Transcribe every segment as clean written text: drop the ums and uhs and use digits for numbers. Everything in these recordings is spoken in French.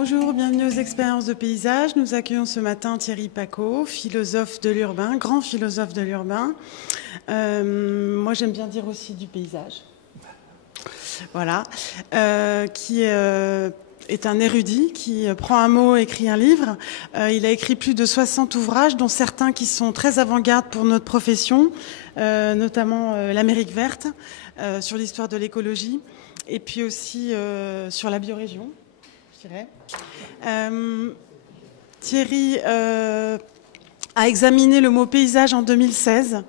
Bonjour, bienvenue aux expériences de paysage. Nous accueillons ce matin Thierry Pacaud, philosophe de l'urbain, grand philosophe de l'urbain. Moi, j'aime bien dire aussi du paysage. Voilà. Qui est un érudit qui prend un mot, écrit un livre. Il a écrit plus de 60 ouvrages, dont certains qui sont très avant-garde pour notre profession, notamment l'Amérique verte, sur l'histoire de l'écologie, et puis aussi sur la biorégion. Thierry a examiné le mot paysage en 2016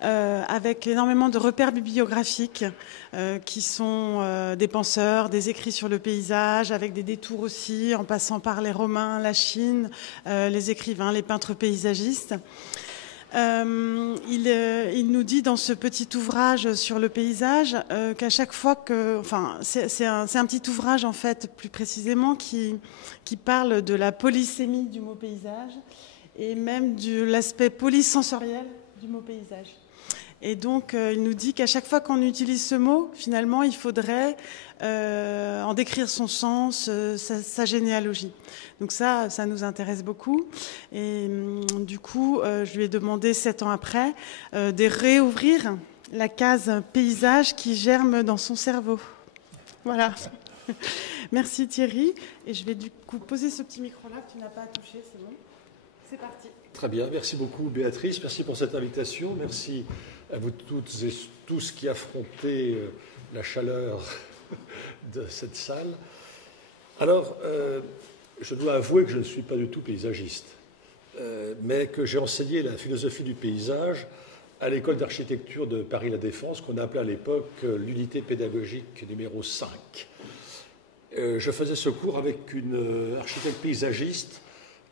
avec énormément de repères bibliographiques qui sont des penseurs, des écrits sur le paysage, avec des détours aussi, en passant par les Romains, la Chine, les écrivains, les peintres paysagistes. Il nous dit dans ce petit ouvrage sur le paysage qu'à chaque fois que... Enfin, c'est un petit ouvrage, en fait, plus précisément, qui parle de la polysémie du mot paysage et même de l'aspect polysensoriel du mot paysage. Et donc, il nous dit qu'à chaque fois qu'on utilise ce mot, finalement, il faudrait en décrire son sens, sa généalogie. Donc ça nous intéresse beaucoup. Et du coup, je lui ai demandé 7 ans après de réouvrir la case paysage qui germe dans son cerveau. Voilà. Merci Thierry. Et je vais du coup poser ce petit micro-là que tu n'as pas à toucher, c'est bon. C'est parti. Très bien, merci beaucoup Béatrice, merci pour cette invitation, merci à vous toutes et tous qui affrontez la chaleur de cette salle. Alors, je dois avouer que je ne suis pas du tout paysagiste, mais que j'ai enseigné la philosophie du paysage à l'école d'architecture de Paris-La Défense, qu'on appelait à l'époque l'unité pédagogique numéro 5. Je faisais ce cours avec une architecte paysagiste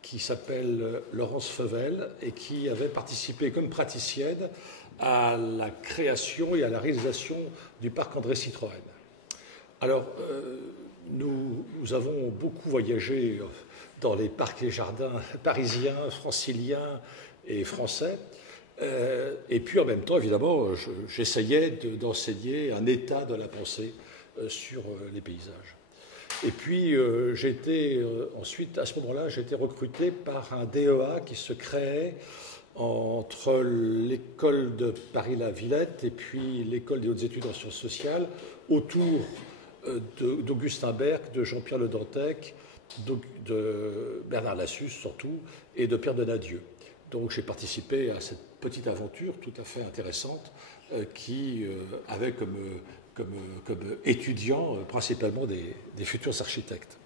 qui s'appelle Laurence Fauvel et qui avait participé comme praticienne à la création et à la réalisation du parc André Citroën. Alors, nous avons beaucoup voyagé dans les parcs et les jardins parisiens, franciliens et français. Et puis, en même temps, évidemment, j'essayais d'enseigner un état de la pensée sur les paysages. Et puis, ensuite, à ce moment-là, j'ai été recruté par un DEA qui se créait entre l'école de Paris-la-Villette et puis l'école des hautes études en sciences sociales, autour d'Augustin Berck, de Jean-Pierre Le Dantec, de Bernard Lassus surtout, et de Pierre Donadieu. Donc j'ai participé à cette petite aventure tout à fait intéressante qui avait comme étudiants principalement des futurs architectes.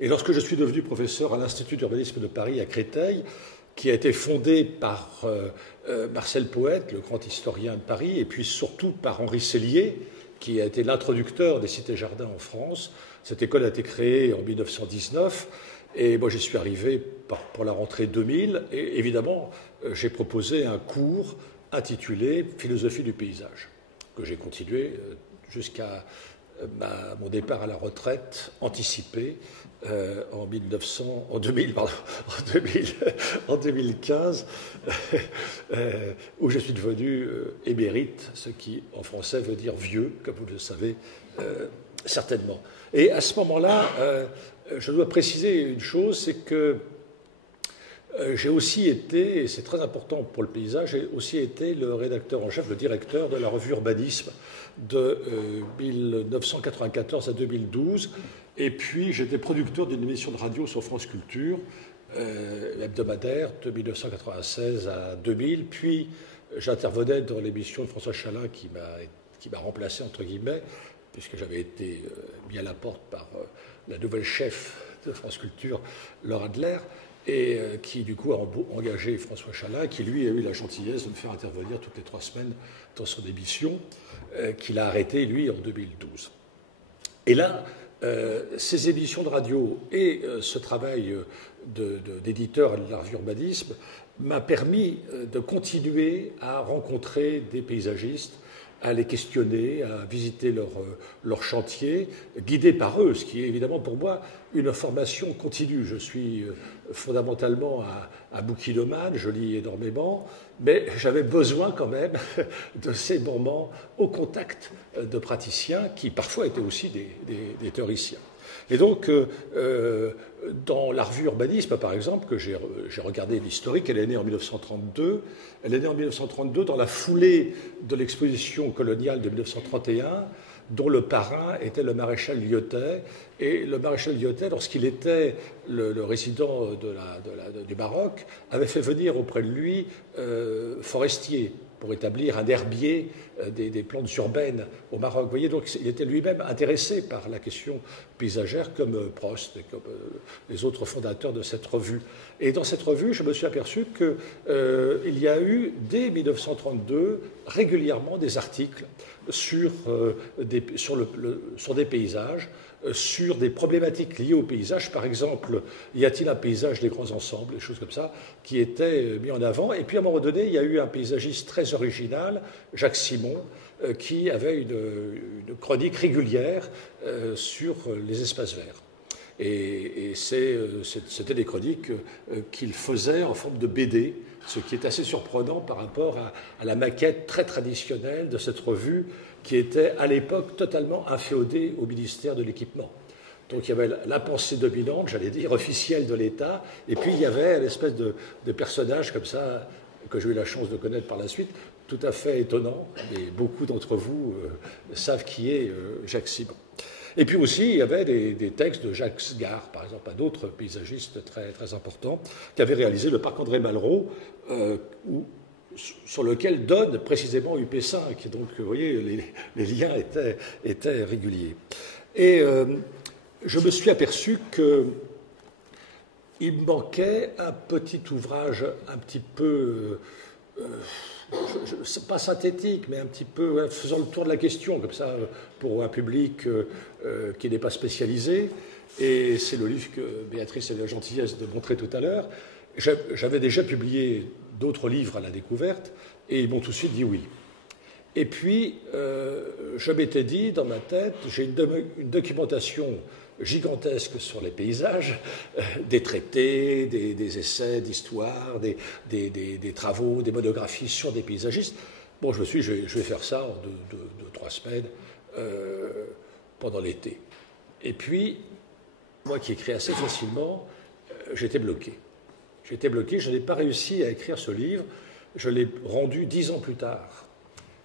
Et lorsque je suis devenu professeur à l'Institut d'urbanisme de Paris à Créteil, qui a été fondé par Marcel Poète, le grand historien de Paris, et puis surtout par Henri Sellier, qui a été l'introducteur des cités-jardins en France. Cette école a été créée en 1919, et moi j'y suis arrivé pour la rentrée 2000, et évidemment j'ai proposé un cours intitulé « Philosophie du paysage », que j'ai continué jusqu'à mon départ à la retraite anticipée en 2015, où je suis devenu émérite, ce qui en français veut dire vieux, comme vous le savez certainement. Et à ce moment-là, je dois préciser une chose, c'est que j'ai aussi été, et c'est très important pour le paysage, j'ai aussi été le rédacteur en chef, le directeur de la revue Urbanisme de 1994 à 2012. Et puis j'étais producteur d'une émission de radio sur France Culture, hebdomadaire, de 1996 à 2000. Puis j'intervenais dans l'émission de François Chalin qui m'a remplacé, entre guillemets, puisque j'avais été mis à la porte par la nouvelle chef de France Culture, Laure Adler. et qui du coup a engagé François Chalin, qui lui a eu la gentillesse de me faire intervenir toutes les 3 semaines dans son émission, qu'il a arrêté lui en 2012. Et là, ces émissions de radio et ce travail d'éditeur à l'art urbanisme m'a permis de continuer à rencontrer des paysagistes, à les questionner, à visiter leur chantier, guidé par eux, ce qui est évidemment pour moi une formation continue. Je suis fondamentalement un bouquinomane, je lis énormément, mais j'avais besoin quand même de ces moments au contact de praticiens qui parfois étaient aussi des théoriciens. Et donc, dans la revue Urbanisme, par exemple, que j'ai regardé l'historique, elle est née en 1932. Elle est née en 1932 dans la foulée de l'exposition coloniale de 1931, dont le parrain était le maréchal Lyautey. Et le maréchal Lyautey, lorsqu'il était le résident du Maroc, avait fait venir auprès de lui Forestier pour établir un herbier des plantes urbaines au Maroc. Vous voyez, donc il était lui-même intéressé par la question paysagère comme Prost et comme les autres fondateurs de cette revue. Et dans cette revue, je me suis aperçu qu'il y a eu, dès 1932, régulièrement des articles sur des paysages, sur des problématiques liées au paysage. Par exemple, y a-t-il un paysage des grands ensembles, des choses comme ça, qui étaient mis en avant. Et puis à un moment donné, il y a eu un paysagiste très original, Jacques Simon, qui avait une chronique régulière sur les espaces verts. Et c'était des chroniques qu'il faisait en forme de BD, ce qui est assez surprenant par rapport à la maquette très traditionnelle de cette revue qui était à l'époque totalement inféodée au ministère de l'Équipement. Donc il y avait la pensée dominante, j'allais dire, officielle de l'État, et puis il y avait une espèce de personnage comme ça, que j'ai eu la chance de connaître par la suite, tout à fait étonnant, et beaucoup d'entre vous savent qui est Jacques Simon. Et puis aussi, il y avait des textes de Jacques Sgard, par exemple, un autre paysagiste très, très important, qui avait réalisé le parc André Malraux, sur lequel donne précisément UP5. Donc, vous voyez, les liens étaient réguliers. Et je me suis aperçu qu'il me manquait un petit ouvrage un petit peu... pas synthétique, mais un petit peu faisant le tour de la question, comme ça, pour un public qui n'est pas spécialisé. Et c'est le livre que Béatrice a eu la gentillesse de montrer tout à l'heure. J'avais déjà publié d'autres livres à la découverte, et ils m'ont tout de suite dit oui. Et puis, je m'étais dit, dans ma tête, j'ai une documentation gigantesque sur les paysages, des traités, des essais d'histoire, des travaux, des monographies sur des paysagistes. Bon, je me suis dit, je vais faire ça en 2-3 semaines pendant l'été. Et puis, moi qui écris assez facilement, j'étais bloqué. Je n'ai pas réussi à écrire ce livre. Je l'ai rendu 10 ans plus tard.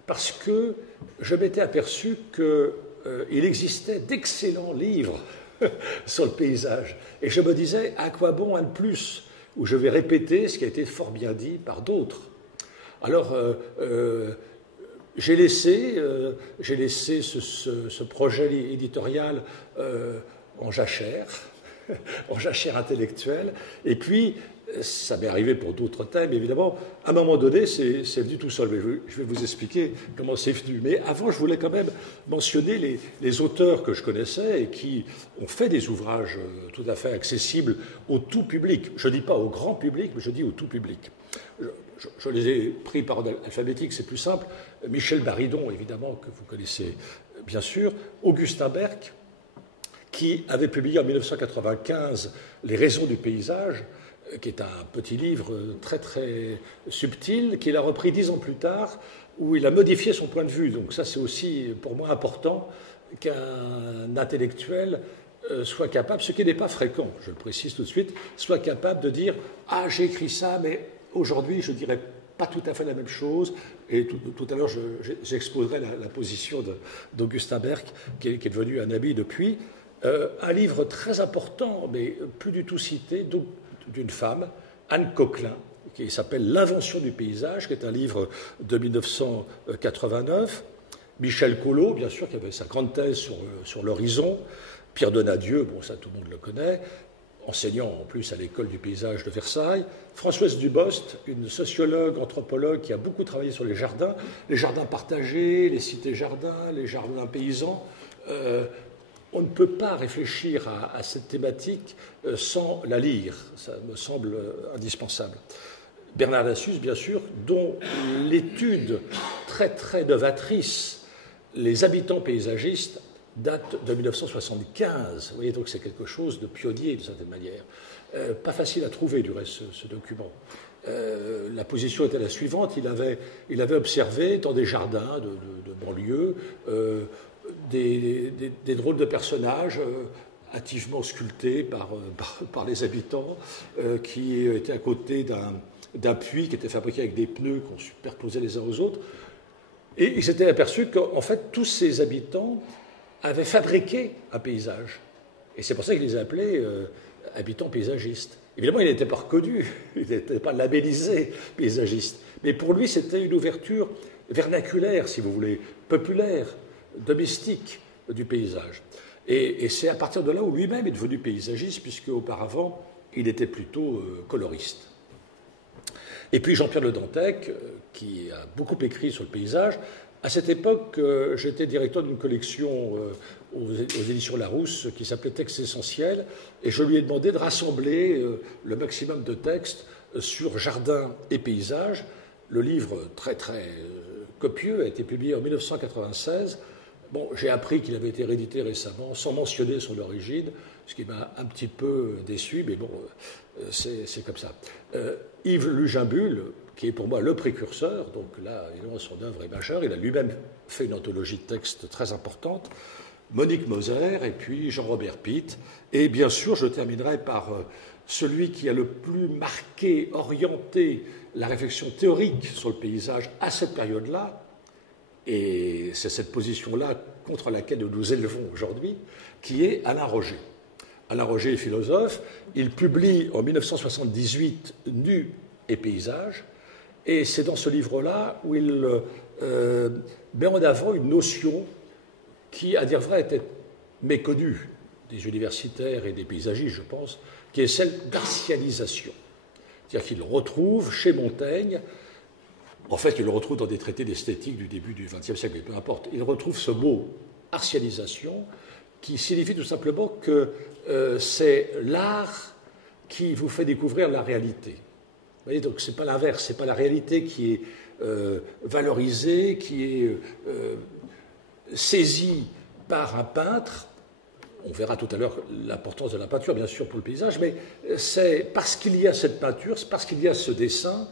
Parce que je m'étais aperçu qu'il existait d'excellents livres sur le paysage. Et je me disais, à quoi bon un de plus, où je vais répéter ce qui a été fort bien dit par d'autres. Alors, j'ai laissé ce projet éditorial en jachère, en jachère intellectuelle, et puis ça m'est arrivé pour d'autres thèmes, évidemment. À un moment donné, c'est venu tout seul. Mais je vais vous expliquer comment c'est venu. Mais avant, je voulais quand même mentionner les auteurs que je connaissais et qui ont fait des ouvrages tout à fait accessibles au tout public. Je ne dis pas au grand public, mais je dis au tout public. Je les ai pris par ordre alphabétique, c'est plus simple. Michel Baridon, évidemment, que vous connaissez bien sûr. Augustin Berck, qui avait publié en 1995 Les raisons du paysage, qui est un petit livre très très subtil, qu'il a repris 10 ans plus tard, où il a modifié son point de vue. Donc ça, c'est aussi pour moi important qu'un intellectuel soit capable, ce qui n'est pas fréquent, je le précise tout de suite, soit capable de dire « Ah, j'ai écrit ça, mais aujourd'hui, je ne dirais pas tout à fait la même chose ». Et tout à l'heure, j'exposerai la position d'Augustin Berck, qui est devenu un ami depuis. Un livre très important, mais plus du tout cité, d'une femme, Anne Coquelin, qui s'appelle L'invention du paysage, qui est un livre de 1989. Michel Collot, bien sûr, qui avait sa grande thèse sur l'horizon. Pierre Donadieu, bon, ça tout le monde le connaît. enseignant en plus à l'école du paysage de Versailles, Françoise Dubost, une sociologue, anthropologue qui a beaucoup travaillé sur les jardins partagés, les cités-jardins, les jardins paysans. On ne peut pas réfléchir à cette thématique sans la lire, ça me semble indispensable. Bernard Lassus, bien sûr, dont l'étude très très novatrice, les habitants paysagistes, date de 1975. Vous voyez, donc c'est quelque chose de pionnier d'une certaine manière. Pas facile à trouver, du reste, ce document. La position était la suivante. Il avait observé dans des jardins de banlieue des drôles de personnages hâtivement sculptés par les habitants qui étaient à côté d'un puits qui était fabriqué avec des pneus qu'on superposait les uns aux autres. Et il s'était aperçu qu'en fait, tous ces habitants avaient fabriqué un paysage. Et c'est pour ça qu'il les appelait habitants paysagistes. Évidemment, il n'était pas reconnu, il n'était pas labellisé paysagiste. Mais pour lui, c'était une ouverture vernaculaire, si vous voulez, populaire, domestique du paysage. Et c'est à partir de là où lui-même est devenu paysagiste, puisque auparavant, il était plutôt coloriste. Et puis Jean-Pierre Le Dantec, qui a beaucoup écrit sur le paysage. À cette époque, j'étais directeur d'une collection aux éditions Larousse qui s'appelait Textes essentiels, et je lui ai demandé de rassembler le maximum de textes sur jardin et paysage. Le livre, très très copieux, a été publié en 1996. Bon, j'ai appris qu'il avait été réédité récemment, sans mentionner son origine, ce qui m'a un petit peu déçu, mais bon, c'est comme ça. Yves Luginbull, qui est pour moi le précurseur, donc là, évidemment, son œuvre est majeure, il a lui-même fait une anthologie de textes très importante, Monique Moser, et puis Jean-Robert Pitt, et bien sûr, je terminerai par celui qui a le plus marqué, orienté la réflexion théorique sur le paysage à cette période-là, et c'est cette position-là contre laquelle nous nous élevons aujourd'hui, qui est Alain Roger. Alain Roger est philosophe, il publie en 1978 Nu et paysage, et c'est dans ce livre-là où il met en avant une notion qui, à dire vrai, était méconnue des universitaires et des paysagistes, je pense, qui est celle d'artialisation. C'est-à-dire qu'il retrouve chez Montaigne, en fait, il le retrouve dans des traités d'esthétique du début du XXe siècle, mais peu importe, il retrouve ce mot artialisation qui signifie tout simplement que c'est l'art qui vous fait découvrir la réalité. Vous voyez, donc c'est pas l'inverse, c'est pas la réalité qui est valorisée, qui est saisie par un peintre. On verra tout à l'heure l'importance de la peinture, bien sûr, pour le paysage, mais c'est parce qu'il y a cette peinture, c'est parce qu'il y a ce dessin,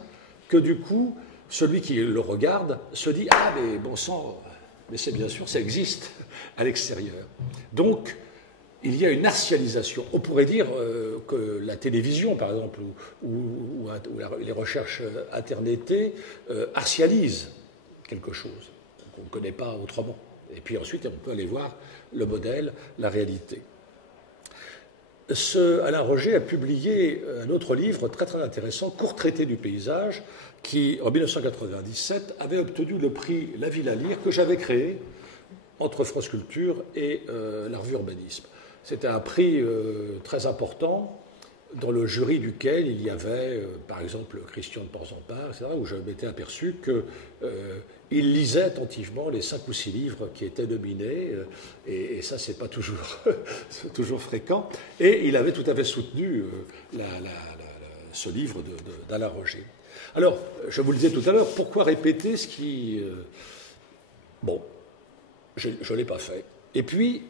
que du coup, celui qui le regarde se dit « Ah, mais bon sang, mais c'est bien sûr, ça existe à l'extérieur. » Donc, il y a une artialisation. On pourrait dire que la télévision, par exemple, ou les recherches internetées artialisent quelque chose qu'on ne connaît pas autrement. Et puis ensuite, on peut aller voir le modèle, la réalité. Alain Roger a publié un autre livre très très intéressant, Court traité du paysage, qui, en 1997, avait obtenu le prix La Ville à lire, que j'avais créé entre France Culture et la revue Urbanisme. C'était un prix très important, dans le jury duquel il y avait, par exemple, Christian de Porzampar, etc., où je m'étais aperçu qu'il lisait attentivement les 5 ou 6 livres qui étaient nominés, et ça, c'est pas toujours, toujours fréquent, et il avait tout à fait soutenu ce livre d'Alain Roger. Alors, je vous le disais tout à l'heure, pourquoi répéter ce qui... Bon, je ne l'ai pas fait. Et puis,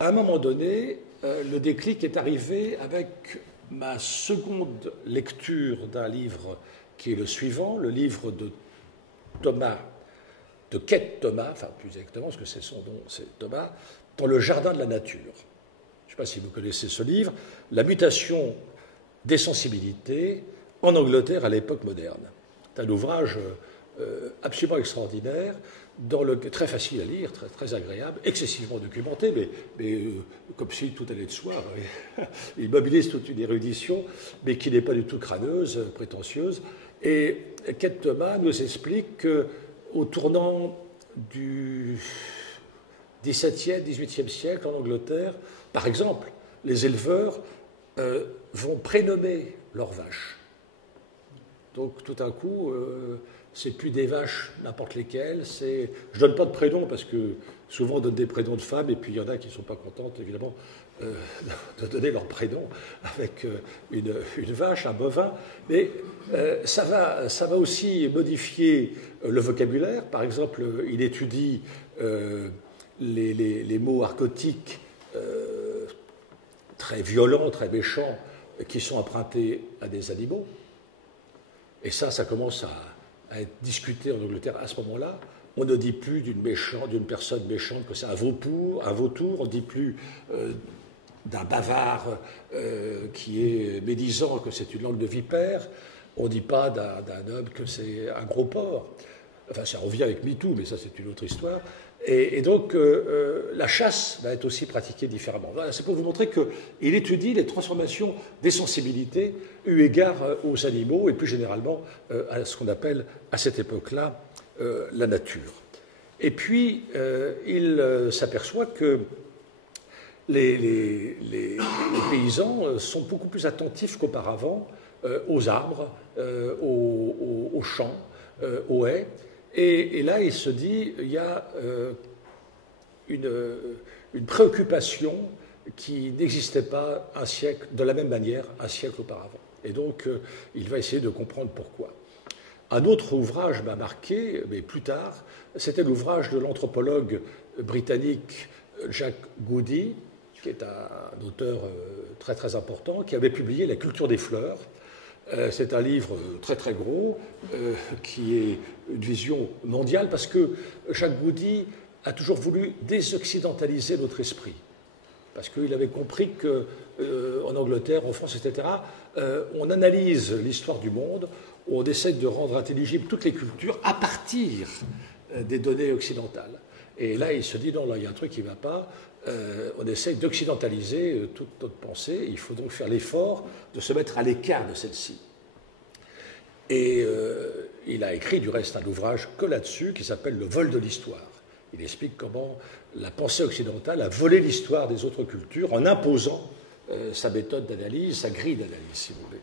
à un moment donné, le déclic est arrivé avec ma seconde lecture d'un livre qui est le suivant, le livre de Kate Thomas, enfin plus exactement, parce que c'est son nom, c'est Thomas, Dans le jardin de la nature. Je ne sais pas si vous connaissez ce livre, La mutation des sensibilités en Angleterre à l'époque moderne. C'est un ouvrage absolument extraordinaire, très facile à lire, très, très agréable, excessivement documenté, mais comme si tout allait de soi. Il mobilise toute une érudition, mais qui n'est pas du tout crâneuse, prétentieuse. Et Kate Thomas nous explique qu'au tournant du XVIIe, XVIIIe siècle en Angleterre, par exemple, les éleveurs vont prénommer leurs vaches. Donc tout d'un coup, c'est plus des vaches n'importe lesquelles. Je ne donne pas de prénom parce que souvent on donne des prénoms de femmes et puis il y en a qui ne sont pas contentes évidemment de donner leur prénom avec une vache, un bovin. Mais ça va aussi modifier le vocabulaire. Par exemple, il étudie les mots argotiques très violents, très méchants, qui sont empruntés à des animaux. Et ça commence à être discuté en Angleterre à ce moment-là. On ne dit plus d'une personne méchante que c'est un vautour, on ne dit plus d'un bavard qui est médisant que c'est une langue de vipère, on ne dit pas d'un homme que c'est un gros porc. Enfin, ça revient avec MeToo, mais ça c'est une autre histoire. Et donc, la chasse va être aussi pratiquée différemment. Voilà, c'est pour vous montrer qu'il étudie les transformations des sensibilités eu égard aux animaux et plus généralement à ce qu'on appelle à cette époque-là la nature. Et puis, il s'aperçoit que les paysans sont beaucoup plus attentifs qu'auparavant aux arbres, aux champs, aux haies. Et là, il se dit, il y a une préoccupation qui n'existait pas de la même manière un siècle auparavant. Et donc, il va essayer de comprendre pourquoi. Un autre ouvrage m'a marqué, mais plus tard, c'était l'ouvrage de l'anthropologue britannique Jack Goody, qui est un auteur très très important, qui avait publié La culture des fleurs. C'est un livre très très gros qui est une vision mondiale parce que Jack Goody a toujours voulu désoccidentaliser notre esprit. Parce qu'il avait compris qu'en Angleterre, en France, etc., on analyse l'histoire du monde, on essaie de rendre intelligibles toutes les cultures à partir des données occidentales. Et là, il se dit, non, là, il y a un truc qui ne va pas. On essaie d'occidentaliser toute notre pensée. Il faut donc faire l'effort de se mettre à l'écart de celle-ci. Et il a écrit du reste un ouvrage que là-dessus qui s'appelle Le vol de l'histoire. Il explique comment la pensée occidentale a volé l'histoire des autres cultures en imposant sa méthode d'analyse, sa grille d'analyse, si vous voulez.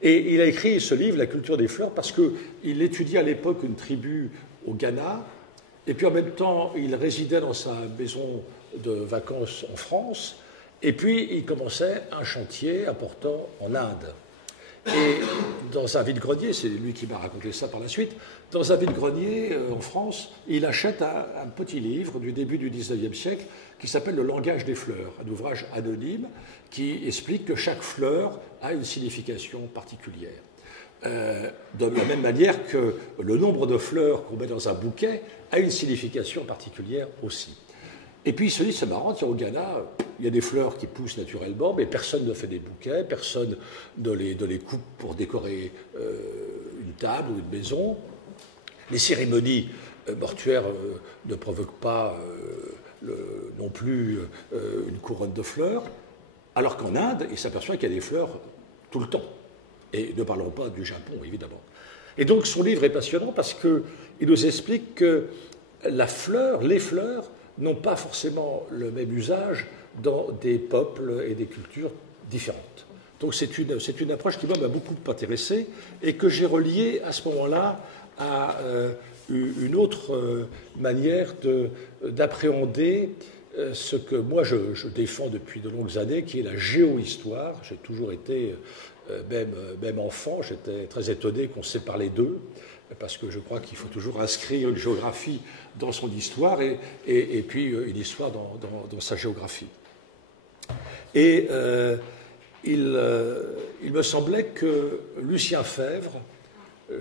Et il a écrit ce livre, La culture des fleurs, parce qu'il étudiait à l'époque une tribu au Ghana, et puis en même temps, il résidait dans sa maison de vacances en France, et puis il commençait un chantier important en Inde. Et dans un vide-grenier, c'est lui qui m'a raconté ça par la suite, dans un vide-grenier en France, il achète un petit livre du début du XIXe siècle qui s'appelle Le langage des fleurs, un ouvrage anonyme qui explique que chaque fleur a une signification particulière. De la même manière que le nombre de fleurs qu'on met dans un bouquet a une signification particulière aussi. Et puis il se dit, c'est marrant, tiens, au Ghana, il y a des fleurs qui poussent naturellement, mais personne ne fait des bouquets, personne ne les coupe pour décorer une table ou une maison. Les cérémonies mortuaires ne provoquent pas non plus une couronne de fleurs, alors qu'en Inde, il s'aperçoit qu'il y a des fleurs tout le temps. Et ne parlons pas du Japon, évidemment. Et donc son livre est passionnant parce qu'il nous explique que les fleurs, n'ont pas forcément le même usage dans des peuples et des cultures différentes. Donc c'est une approche qui, moi, m'a beaucoup intéressé et que j'ai reliée à ce moment-là à une autre manière d'appréhender ce que moi je défends depuis de longues années, qui est la géohistoire. J'ai toujours été, même enfant, j'étais très étonné qu'on sépare les deux, parce que je crois qu'il faut toujours inscrire une géographie dans son histoire et puis une histoire dans sa géographie. Et il me semblait que Lucien Febvre,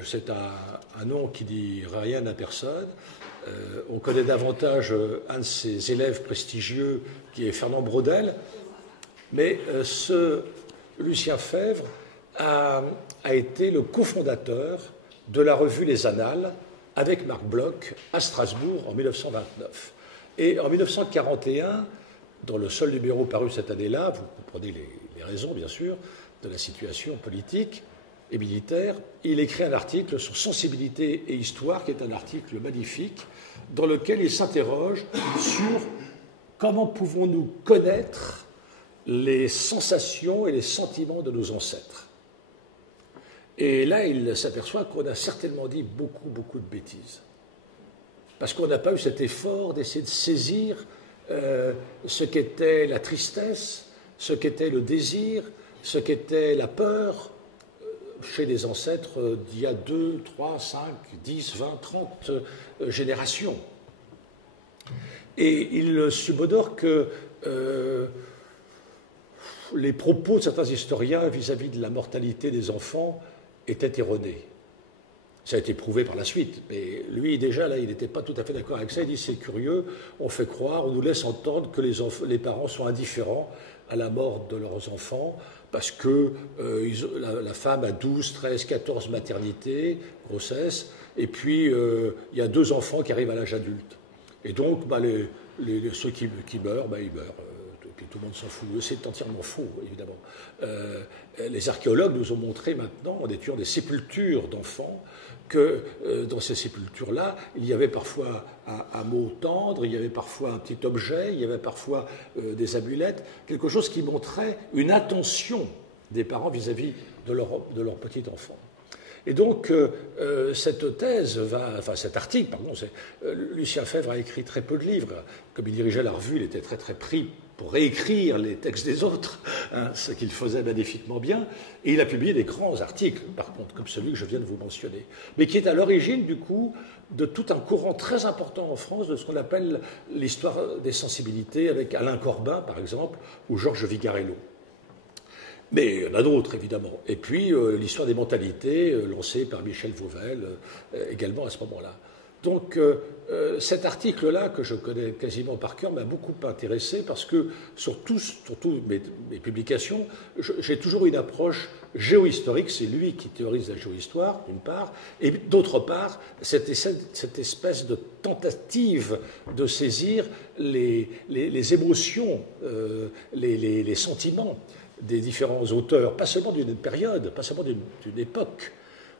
c'est un nom qui ne dit rien à personne, on connaît davantage un de ses élèves prestigieux qui est Fernand Braudel, mais ce Lucien Febvre a été le cofondateur de la revue Les Annales, avec Marc Bloch, à Strasbourg en 1929. Et en 1941, dans le seul numéro paru cette année-là, vous comprenez les raisons, bien sûr, de la situation politique et militaire, il écrit un article sur sensibilité et histoire, qui est un article magnifique, dans lequel il s'interroge sur comment pouvons-nous connaître les sensations et les sentiments de nos ancêtres. Et là, il s'aperçoit qu'on a certainement dit beaucoup, beaucoup de bêtises. Parce qu'on n'a pas eu cet effort d'essayer de saisir ce qu'était la tristesse, ce qu'était le désir, ce qu'était la peur chez les ancêtres d'il y a 2, 3, 5, 10, 20, 30 générations. Et il subodore que les propos de certains historiens vis-à-vis de la mortalité des enfants étaient erronés. Ça a été prouvé par la suite, mais lui, déjà, là, il n'était pas tout à fait d'accord avec ça. Il dit, c'est curieux, on fait croire, on nous laisse entendre que les parents sont indifférents à la mort de leurs enfants, parce que la femme a 12, 13, 14 maternités, grossesses, et puis il y a 2 enfants qui arrivent à l'âge adulte. Et donc, ceux qui meurent, ils meurent. Puis tout le monde s'en fout. C'est entièrement faux, évidemment. Les archéologues nous ont montré maintenant, en étudiant des sépultures d'enfants, que dans ces sépultures-là, il y avait parfois un mot tendre, il y avait parfois un petit objet, il y avait parfois des amulettes, quelque chose qui montrait une attention des parents vis-à-vis de leur petit enfant. Et donc, cet article, Lucien Febvre a écrit très peu de livres. Comme il dirigeait la revue, il était très très pris pour réécrire les textes des autres, ce qu'il faisait magnifiquement bien. Et il a publié des grands articles, par contre, comme celui que je viens de vous mentionner, mais qui est à l'origine, du coup, de tout un courant très important en France de ce qu'on appelle l'histoire des sensibilités, avec Alain Corbin, par exemple, ou Georges Vigarello. Mais il y en a d'autres, évidemment. Et puis, l'histoire des mentalités, lancée par Michel Vauvel, également à ce moment-là. Donc, cet article-là, que je connais quasiment par cœur, m'a beaucoup intéressé parce que, sur toutes mes publications, j'ai toujours une approche géohistorique. C'est lui qui théorise la géohistoire, d'une part, et d'autre part, cette espèce de tentative de saisir les émotions, les sentiments des différents auteurs, pas seulement d'une période, pas seulement d'une époque.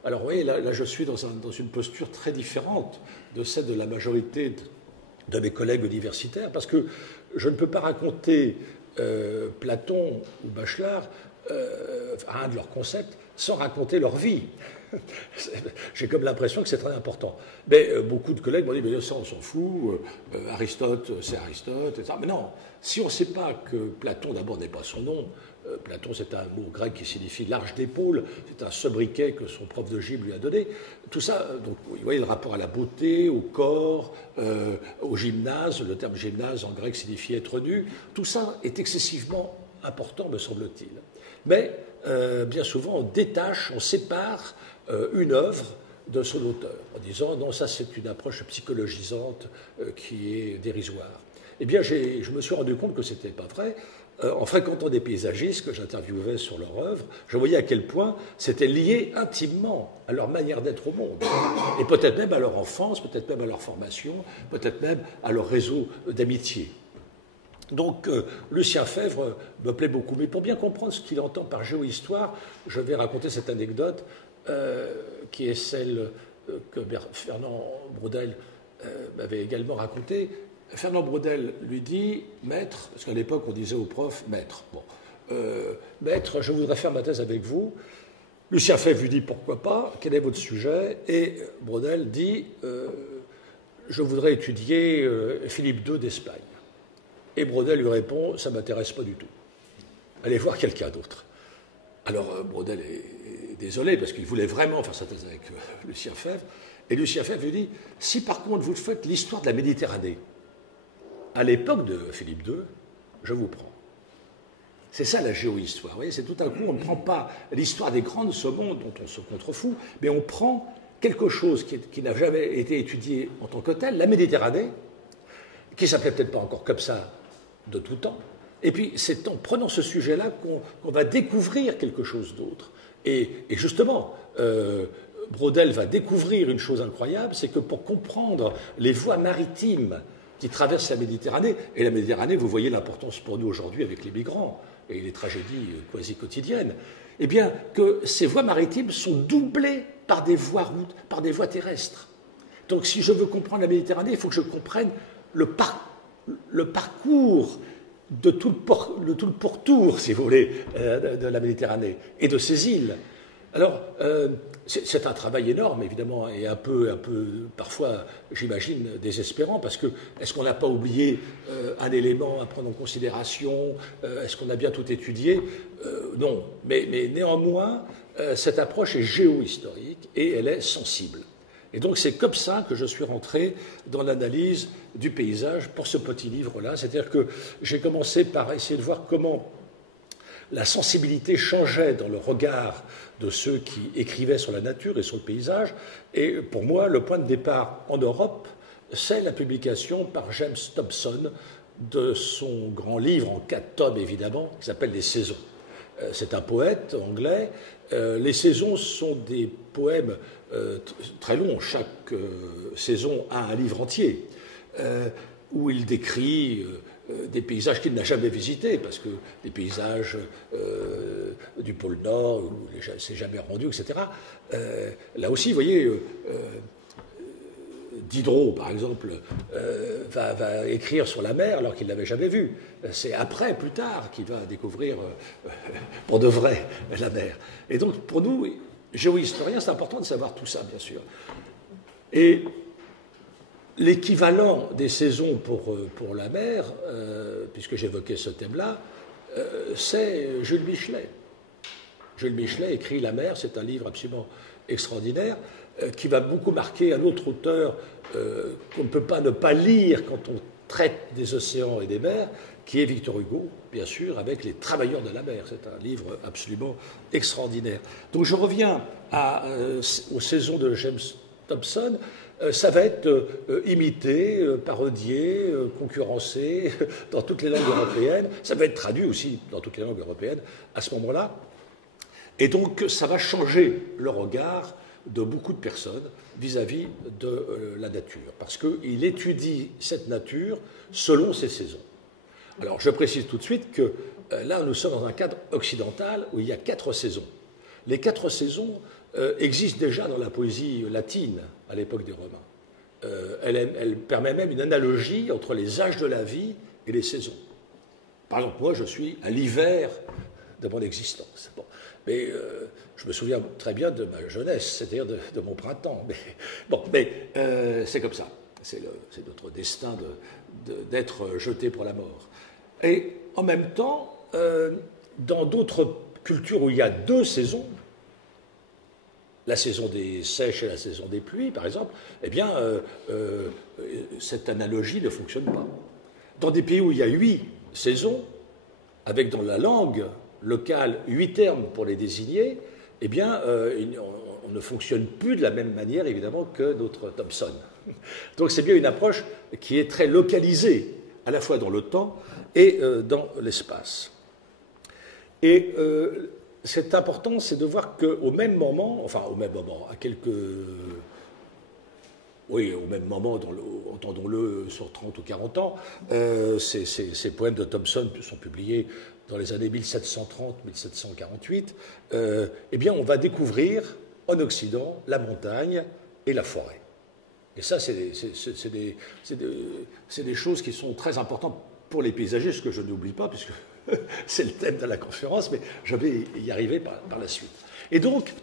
Alors, vous voyez, là je suis dans une posture très différente de celle de la majorité de mes collègues universitaires, parce que je ne peux pas raconter Platon ou Bachelard, un de leurs concepts, sans raconter leur vie. J'ai comme l'impression que c'est très important. Mais beaucoup de collègues m'ont dit, mais ça, on s'en fout, Aristote, c'est Aristote, etc. Mais non, si on ne sait pas que Platon, d'abord, n'est pas son nom, Platon, c'est un mot grec qui signifie large d'épaule, c'est un sobriquet que son prof de gym lui a donné. Tout ça, donc, vous voyez le rapport à la beauté, au corps, au gymnase, le terme gymnase en grec signifie être nu, tout ça est excessivement important, me semble-t-il. Mais bien souvent, on détache, on sépare une œuvre de son auteur, en disant non, ça c'est une approche psychologisante qui est dérisoire. Eh bien, je me suis rendu compte que ce n'était pas vrai. En fréquentant des paysagistes que j'interviewais sur leur œuvre, je voyais à quel point c'était lié intimement à leur manière d'être au monde, et peut-être même à leur enfance, peut-être même à leur formation, peut-être même à leur réseau d'amitié. Donc, Lucien Febvre me plaît beaucoup. Mais pour bien comprendre ce qu'il entend par géohistoire, je vais raconter cette anecdote qui est celle que Fernand Braudel m'avait également racontée. Fernand Braudel lui dit « Maître », parce qu'à l'époque on disait au prof « Maître ». Bon, « Maître, je voudrais faire ma thèse avec vous ». Lucien Febvre lui dit « Pourquoi pas ? Quel est votre sujet ?» Et Braudel dit « Je voudrais étudier Philippe II d'Espagne ». Et Braudel lui répond « Ça ne m'intéresse pas du tout. Allez voir quelqu'un d'autre ». Alors Braudel est désolé parce qu'il voulait vraiment faire sa thèse avec Lucien Febvre. Et Lucien Febvre lui dit « Si par contre vous faites l'histoire de la Méditerranée, à l'époque de Philippe II, je vous prends. » C'est ça la géohistoire. Vous voyez, c'est tout à coup, on ne prend pas l'histoire des grandes saumons dont on se contrefout, mais on prend quelque chose qui n'a jamais été étudié en tant que tel, la Méditerranée, qui ne s'appelait peut-être pas encore comme ça de tout temps. Et puis, c'est en prenant ce sujet-là qu'on va découvrir quelque chose d'autre. Et justement, Braudel va découvrir une chose incroyable, c'est que pour comprendre les voies maritimes qui traversent la Méditerranée, et la Méditerranée, vous voyez l'importance pour nous aujourd'hui avec les migrants et les tragédies quasi quotidiennes, eh bien, que ces voies maritimes sont doublées par des voies terrestres. Donc, si je veux comprendre la Méditerranée, il faut que je comprenne le parcours tout le pourtour, si vous voulez, de la Méditerranée et de ses îles. Alors, c'est un travail énorme, évidemment, et un peu parfois, j'imagine, désespérant, parce que est-ce qu'on n'a pas oublié un élément à prendre en considération? Est-ce qu'on a bien tout étudié? Non, mais néanmoins, cette approche est géohistorique et elle est sensible. Et donc c'est comme ça que je suis rentré dans l'analyse du paysage pour ce petit livre-là. C'est-à-dire que j'ai commencé par essayer de voir comment la sensibilité changeait dans le regard de ceux qui écrivaient sur la nature et sur le paysage. Et pour moi, le point de départ en Europe, c'est la publication par James Dobson de son grand livre, en 4 tomes évidemment, qui s'appelle Les Saisons. C'est un poète anglais. Les saisons sont des poèmes très longs. Chaque saison a un livre entier où il décrit des paysages qu'il n'a jamais visités, parce que des paysages du pôle Nord, où il ne s'est jamais rendu, etc. Là aussi, vous voyez, Diderot, par exemple, va écrire sur la mer alors qu'il ne l'avait jamais vue. C'est après, plus tard, qu'il va découvrir pour de vrai la mer. Et donc, pour nous, géohistoriens, c'est important de savoir tout ça, bien sûr. Et l'équivalent des saisons pour la mer, puisque j'évoquais ce thème-là, c'est Jules Michelet. Jules Michelet écrit La mer, c'est un livre absolument extraordinaire, qui va beaucoup marquer un autre auteur qu'on ne peut pas ne pas lire quand on traite des océans et des mers, qui est Victor Hugo, bien sûr, avec Les Travailleurs de la mer. C'est un livre absolument extraordinaire. Donc je reviens aux saisons de James Dobson. Ça va être imité, parodié, concurrencé dans toutes les langues européennes. Ça va être traduit aussi dans toutes les langues européennes à ce moment-là. Et donc ça va changer le regard de beaucoup de personnes vis-à-vis de la nature, parce qu'il étudie cette nature selon ses saisons. Alors je précise tout de suite que là nous sommes dans un cadre occidental où il y a 4 saisons. Les 4 saisons existent déjà dans la poésie latine à l'époque des Romains. Elle permet même une analogie entre les âges de la vie et les saisons. Par exemple, moi je suis à l'hiver de mon existence. Bon. Mais je me souviens très bien de ma jeunesse, c'est-à-dire de mon printemps. Mais c'est comme ça. C'est notre destin d'être jeté pour la mort. Et en même temps, dans d'autres cultures où il y a 2 saisons, la saison des sèches et la saison des pluies, par exemple, eh bien, cette analogie ne fonctionne pas. Dans des pays où il y a 8 saisons, avec dans la langue locale 8 termes pour les désigner, eh bien, on ne fonctionne plus de la même manière, évidemment, que notre Dobson. Donc c'est bien une approche qui est très localisée, à la fois dans le temps et dans l'espace. Et c'est important, c'est de voir qu'au même moment, à quelques... Oui, au même moment, entendons-le, sur 30 ou 40 ans, ces poèmes de Thomson sont publiés dans les années 1730-1748, eh bien, on va découvrir en Occident la montagne et la forêt. Et ça, c'est des choses qui sont très importantes pour les paysagers, ce que je n'oublie pas, puisque c'est le thème de la conférence, mais je vais y arriver par la suite. Et donc,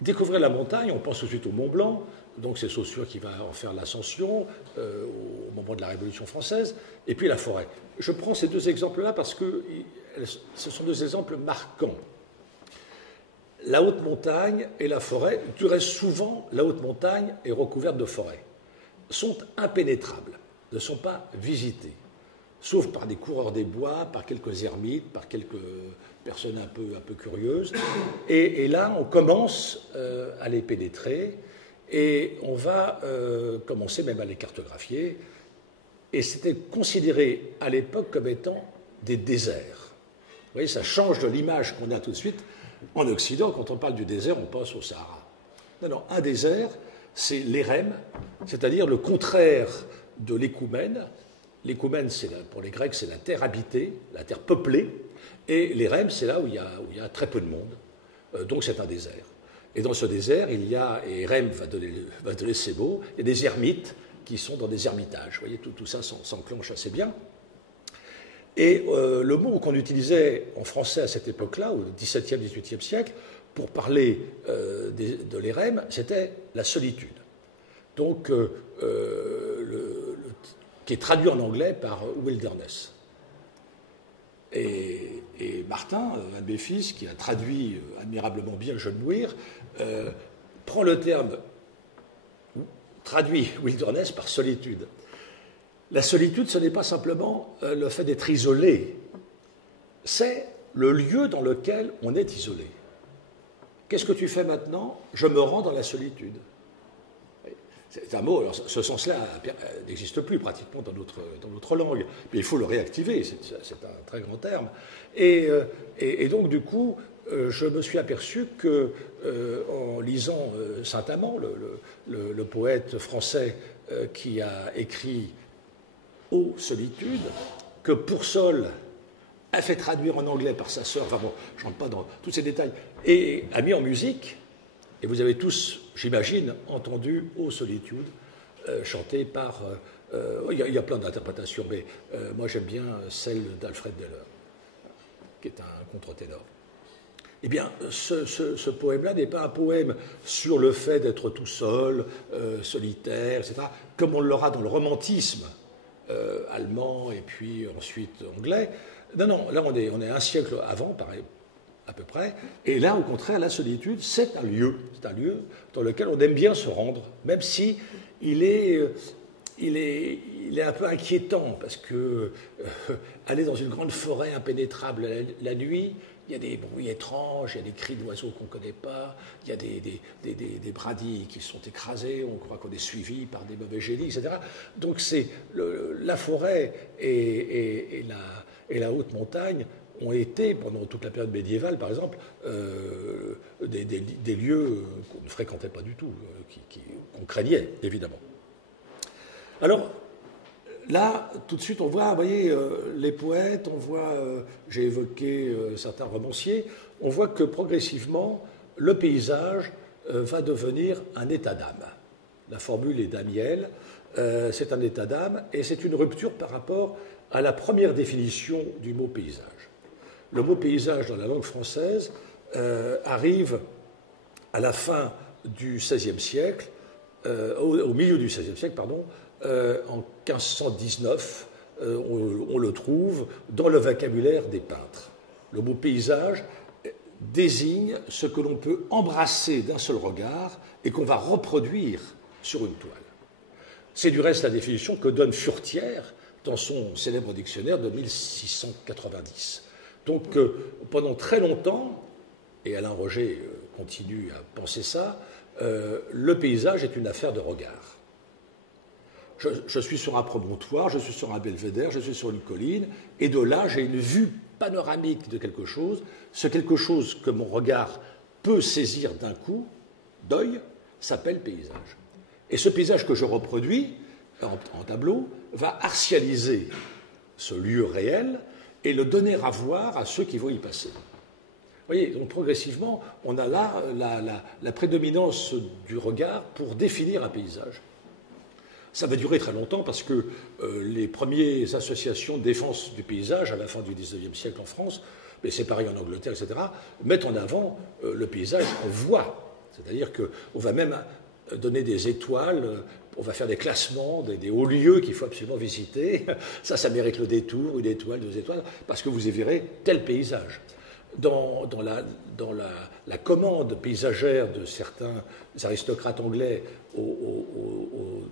découvrir la montagne, on pense tout de suite au Mont Blanc, donc c'est Saussure qui va en faire l'ascension au moment de la Révolution française, et puis la forêt. Je prends ces 2 exemples-là parce que ce sont 2 exemples marquants. La haute montagne et la forêt, du reste souvent, la haute montagne est recouverte de forêt, sont impénétrables, ne sont pas visitées, sauf par des coureurs des bois, par quelques ermites, par quelques personnes un peu curieuses. Et là, on commence à les pénétrer, et on va commencer même à les cartographier. Et c'était considéré à l'époque comme étant des déserts. Vous voyez, ça change de l'image qu'on a tout de suite. En Occident, quand on parle du désert, on pense au Sahara. Non, un désert, c'est l'érème, c'est-à-dire le contraire de l'écoumène. L'écoumène, pour les Grecs, c'est la terre habitée, la terre peuplée. Et l'érème, c'est là où il y a très peu de monde. Donc c'est un désert. Et dans ce désert, il y a, et Rem va donner ses mots, il y a des ermites qui sont dans des ermitages. Vous voyez, tout ça s'enclenche assez bien. Et le mot qu'on utilisait en français à cette époque-là, au XVIIe, XVIIIe siècle, pour parler de l'érème, c'était la solitude. Donc, qui est traduit en anglais par wilderness. Et Martin, un de mes fils, qui a traduit admirablement bien John Muir, prend le terme, traduit wilderness par solitude. La solitude, ce n'est pas simplement le fait d'être isolé, c'est le lieu dans lequel on est isolé. Qu'est-ce que tu fais maintenant? Je me rends dans la solitude. C'est un mot, alors ce sens-là n'existe plus pratiquement dans notre langue, mais il faut le réactiver, c'est un très grand terme. Et donc, du coup, je me suis aperçu que, en lisant Saint-Amand, le poète français qui a écrit Ô solitude, que Poursol a fait traduire en anglais par sa sœur, enfin bon, je ne rentre pas dans tous ces détails, et a mis en musique. Et vous avez tous, j'imagine, entendu Ô solitude, chanté par... il y a plein d'interprétations, mais moi j'aime bien celle d'Alfred Deller, qui est un contre-ténor. Eh bien, ce poème-là n'est pas un poème sur le fait d'être tout seul, solitaire, etc., comme on l'aura dans le romantisme allemand et puis ensuite anglais. Non, non, là on est un siècle avant, pareil, à peu près. Et là, au contraire, la solitude, c'est un lieu dans lequel on aime bien se rendre, même si il est un peu inquiétant, parce que aller dans une grande forêt impénétrable la nuit, il y a des bruits étranges, il y a des cris d'oiseaux qu'on ne connaît pas, il y a des brindilles qui sont écrasées, on croit qu'on est suivi par des mauvais génies, etc. Donc la forêt et la haute montagne ont été, pendant toute la période médiévale, par exemple, des lieux qu'on ne fréquentait pas du tout, qu'on craignait, évidemment. Alors, là, tout de suite, on voit, vous voyez, les poètes, on voit, j'ai évoqué certains romanciers, on voit que progressivement, le paysage va devenir un état d'âme. La formule est d'Amiel, c'est un état d'âme, et c'est une rupture par rapport à la première définition du mot paysage. Le mot paysage dans la langue française arrive à la fin du XVIe siècle, au milieu du XVIe siècle, pardon, en 1519, on le trouve dans le vocabulaire des peintres. Le mot paysage désigne ce que l'on peut embrasser d'un seul regard et qu'on va reproduire sur une toile. C'est du reste la définition que donne Furetière dans son célèbre dictionnaire de 1690. Donc, pendant très longtemps, et Alain Roger continue à penser ça, le paysage est une affaire de regard. Je suis sur un promontoire, je suis sur un belvédère, je suis sur une colline, et de là, j'ai une vue panoramique de quelque chose. Ce quelque chose que mon regard peut saisir d'un coup d'œil s'appelle paysage. Et ce paysage que je reproduis en tableau va artialiser ce lieu réel et le donner à voir à ceux qui vont y passer. Vous voyez, donc progressivement, on a là la prédominance du regard pour définir un paysage. Ça va durer très longtemps parce que les premières associations de défense du paysage à la fin du XIXe siècle en France, mais c'est pareil en Angleterre, etc., mettent en avant le paysage en voie. C'est-à-dire qu'on va même donner des étoiles, on va faire des classements, des hauts lieux qu'il faut absolument visiter. Ça mérite le détour, une étoile, 2 étoiles, parce que vous y verrez tel paysage. Dans la commande paysagère de certains aristocrates anglais au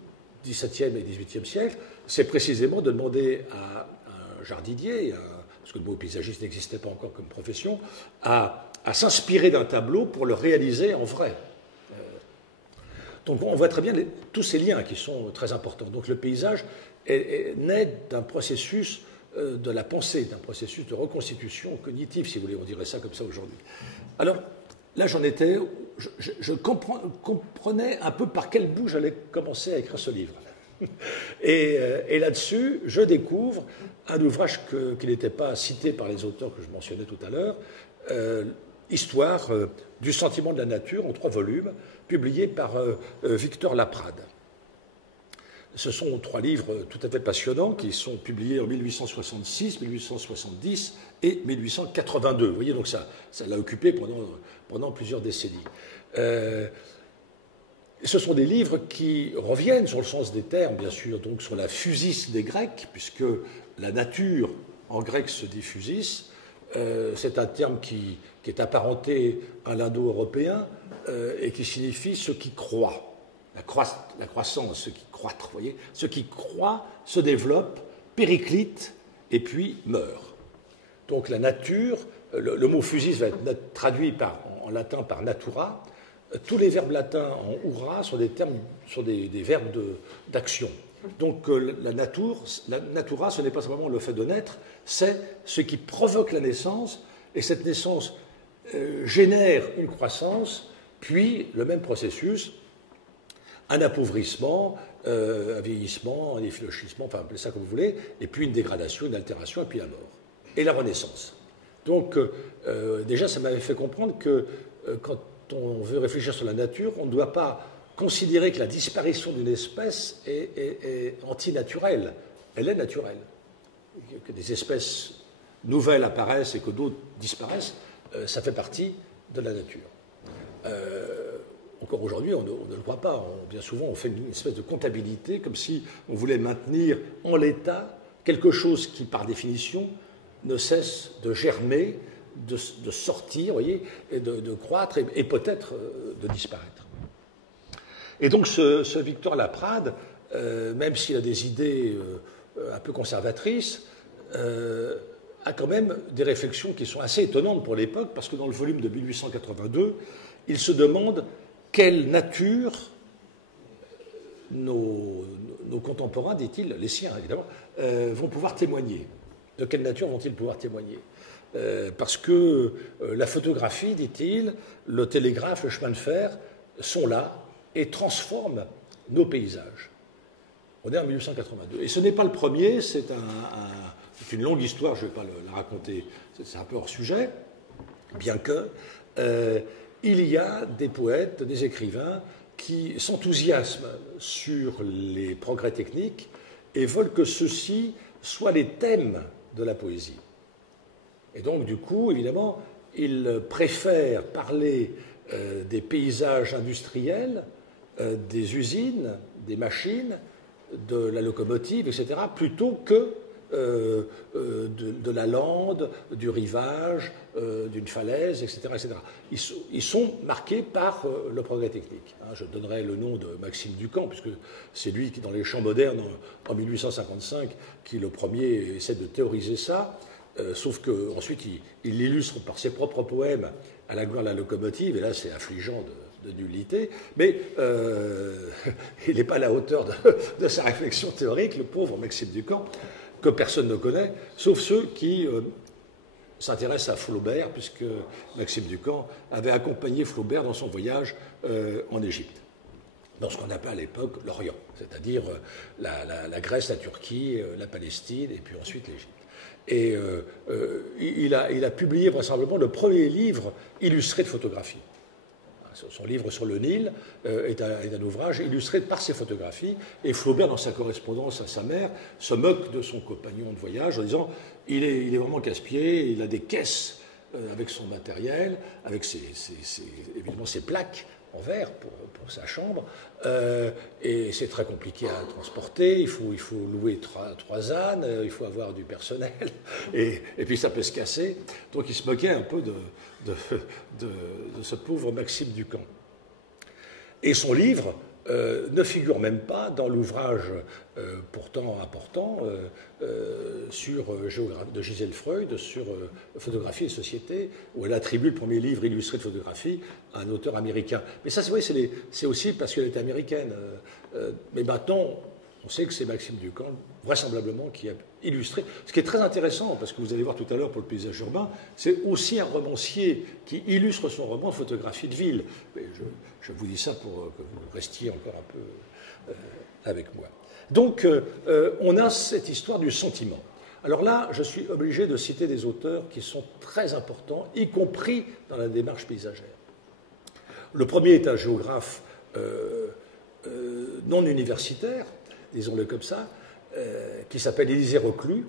XVIIe et XVIIIe siècle, c'est précisément de demander à un jardinier, parce que le mot paysagiste n'existait pas encore comme profession, à s'inspirer d'un tableau pour le réaliser en vrai. Donc on voit très bien tous ces liens qui sont très importants. Donc le paysage naît d'un processus de la pensée, d'un processus de reconstitution cognitive, si vous voulez, on dirait ça comme ça aujourd'hui. Alors là, j'en étais, je comprenais un peu par quel bout j'allais commencer à écrire ce livre. Et là-dessus, je découvre un ouvrage qui n'était pas cité par les auteurs que je mentionnais tout à l'heure, Histoire du sentiment de la nature, en 3 volumes, publié par Victor Laprade. Ce sont 3 livres tout à fait passionnants qui sont publiés en 1866, 1870 et 1882. Vous voyez, donc ça l'a occupé pendant plusieurs décennies. Ce sont des livres qui reviennent sur le sens des termes, bien sûr, donc sur la physis des Grecs, puisque la nature, en grec, se dit physis. C'est un terme qui est apparenté à l'indo-européen et qui signifie ce qui croît. La croissance, ce qui croître, vous voyez, ce qui croît, se développe, périclite et puis meurt. Donc la nature, le mot physis va être traduit en latin par natura. Tous les verbes latins en oura sont des verbes d'action. Donc la natura, ce n'est pas simplement le fait de naître, c'est ce qui provoque la naissance, et cette naissance génère une croissance, puis le même processus, un appauvrissement, un vieillissement, un effilochissement, enfin appelez ça comme vous voulez, et puis une dégradation, une altération, et puis la mort. Et la renaissance. Donc déjà, ça m'avait fait comprendre que quand on veut réfléchir sur la nature, on ne doit pas considérer que la disparition d'une espèce est antinaturelle. Elle est naturelle. Que des espèces nouvelles apparaissent et que d'autres disparaissent, ça fait partie de la nature. Encore aujourd'hui, on ne le croit pas. Bien souvent, on fait une espèce de comptabilité, comme si on voulait maintenir en l'état quelque chose qui, par définition, ne cesse de germer, de sortir, vous voyez, et de croître et peut-être de disparaître. Et donc ce Victor Laprade, même s'il a des idées un peu conservatrices, a quand même des réflexions qui sont assez étonnantes pour l'époque, parce que dans le volume de 1882, il se demande quelle nature nos contemporains, dit-il, les siens évidemment, vont pouvoir témoigner. De quelle nature vont-ils pouvoir témoigner ? Parce que la photographie, dit-il, le télégraphe, le chemin de fer sont là et transforment nos paysages. On est en 1882. Et ce n'est pas le premier, c'est une longue histoire, je ne vais pas la raconter, c'est un peu hors sujet, bien que il y a des poètes, des écrivains qui s'enthousiasment sur les progrès techniques et veulent que ceux-ci soient les thèmes de la poésie. Et donc, du coup, évidemment, ils préfèrent parler des paysages industriels, des usines, des machines, de la locomotive, etc., plutôt que de la lande, du rivage, d'une falaise, etc., etc. Ils sont marqués par le progrès technique. Je donnerai le nom de Maxime Ducamp, puisque c'est lui qui, dans les Chants modernes, en 1855, qui le premier essaie de théoriser ça, sauf qu'ensuite il l'illustre par ses propres poèmes à la gloire de la locomotive, et là c'est affligeant de nullité, mais il n'est pas à la hauteur de sa réflexion théorique, le pauvre Maxime Ducamp, que personne ne connaît, sauf ceux qui s'intéressent à Flaubert, puisque Maxime Ducamp avait accompagné Flaubert dans son voyage en Égypte, dans ce qu'on appelle à l'époque l'Orient, c'est-à-dire la Grèce, la Turquie, la Palestine, et puis ensuite l'Égypte. Et il a publié vraisemblablement le premier livre illustré de photographie. Son livre sur le Nil est un ouvrage illustré par ses photographies, et Flaubert, dans sa correspondance à sa mère, se moque de son compagnon de voyage en disant il est vraiment casse-pied, il a des caisses avec son matériel, avec évidemment ses plaques en verre pour sa chambre, et c'est très compliqué à transporter, il faut louer trois ânes, il faut avoir du personnel, et puis ça peut se casser. Donc il se moquait un peu de ce pauvre Maxime Ducamp. Et son livre ne figure même pas dans l'ouvrage pourtant important de Gisèle Freud sur photographie et société, où elle attribue le premier livre illustré de photographie à un auteur américain. Mais ça, c'est aussi parce qu'elle est américaine. Mais maintenant, on sait que c'est Maxime Ducamp, vraisemblablement, qui a illustré. Ce qui est très intéressant, parce que vous allez voir tout à l'heure pour le paysage urbain, c'est aussi un romancier qui illustre son roman en photographie de ville. Mais je vous dis ça pour que vous restiez encore un peu avec moi. Donc, on a cette histoire du sentiment. Alors là, je suis obligé de citer des auteurs qui sont très importants, y compris dans la démarche paysagère. Le premier est un géographe non universitaire, disons-le comme ça, qui s'appelle Élisée Reclus,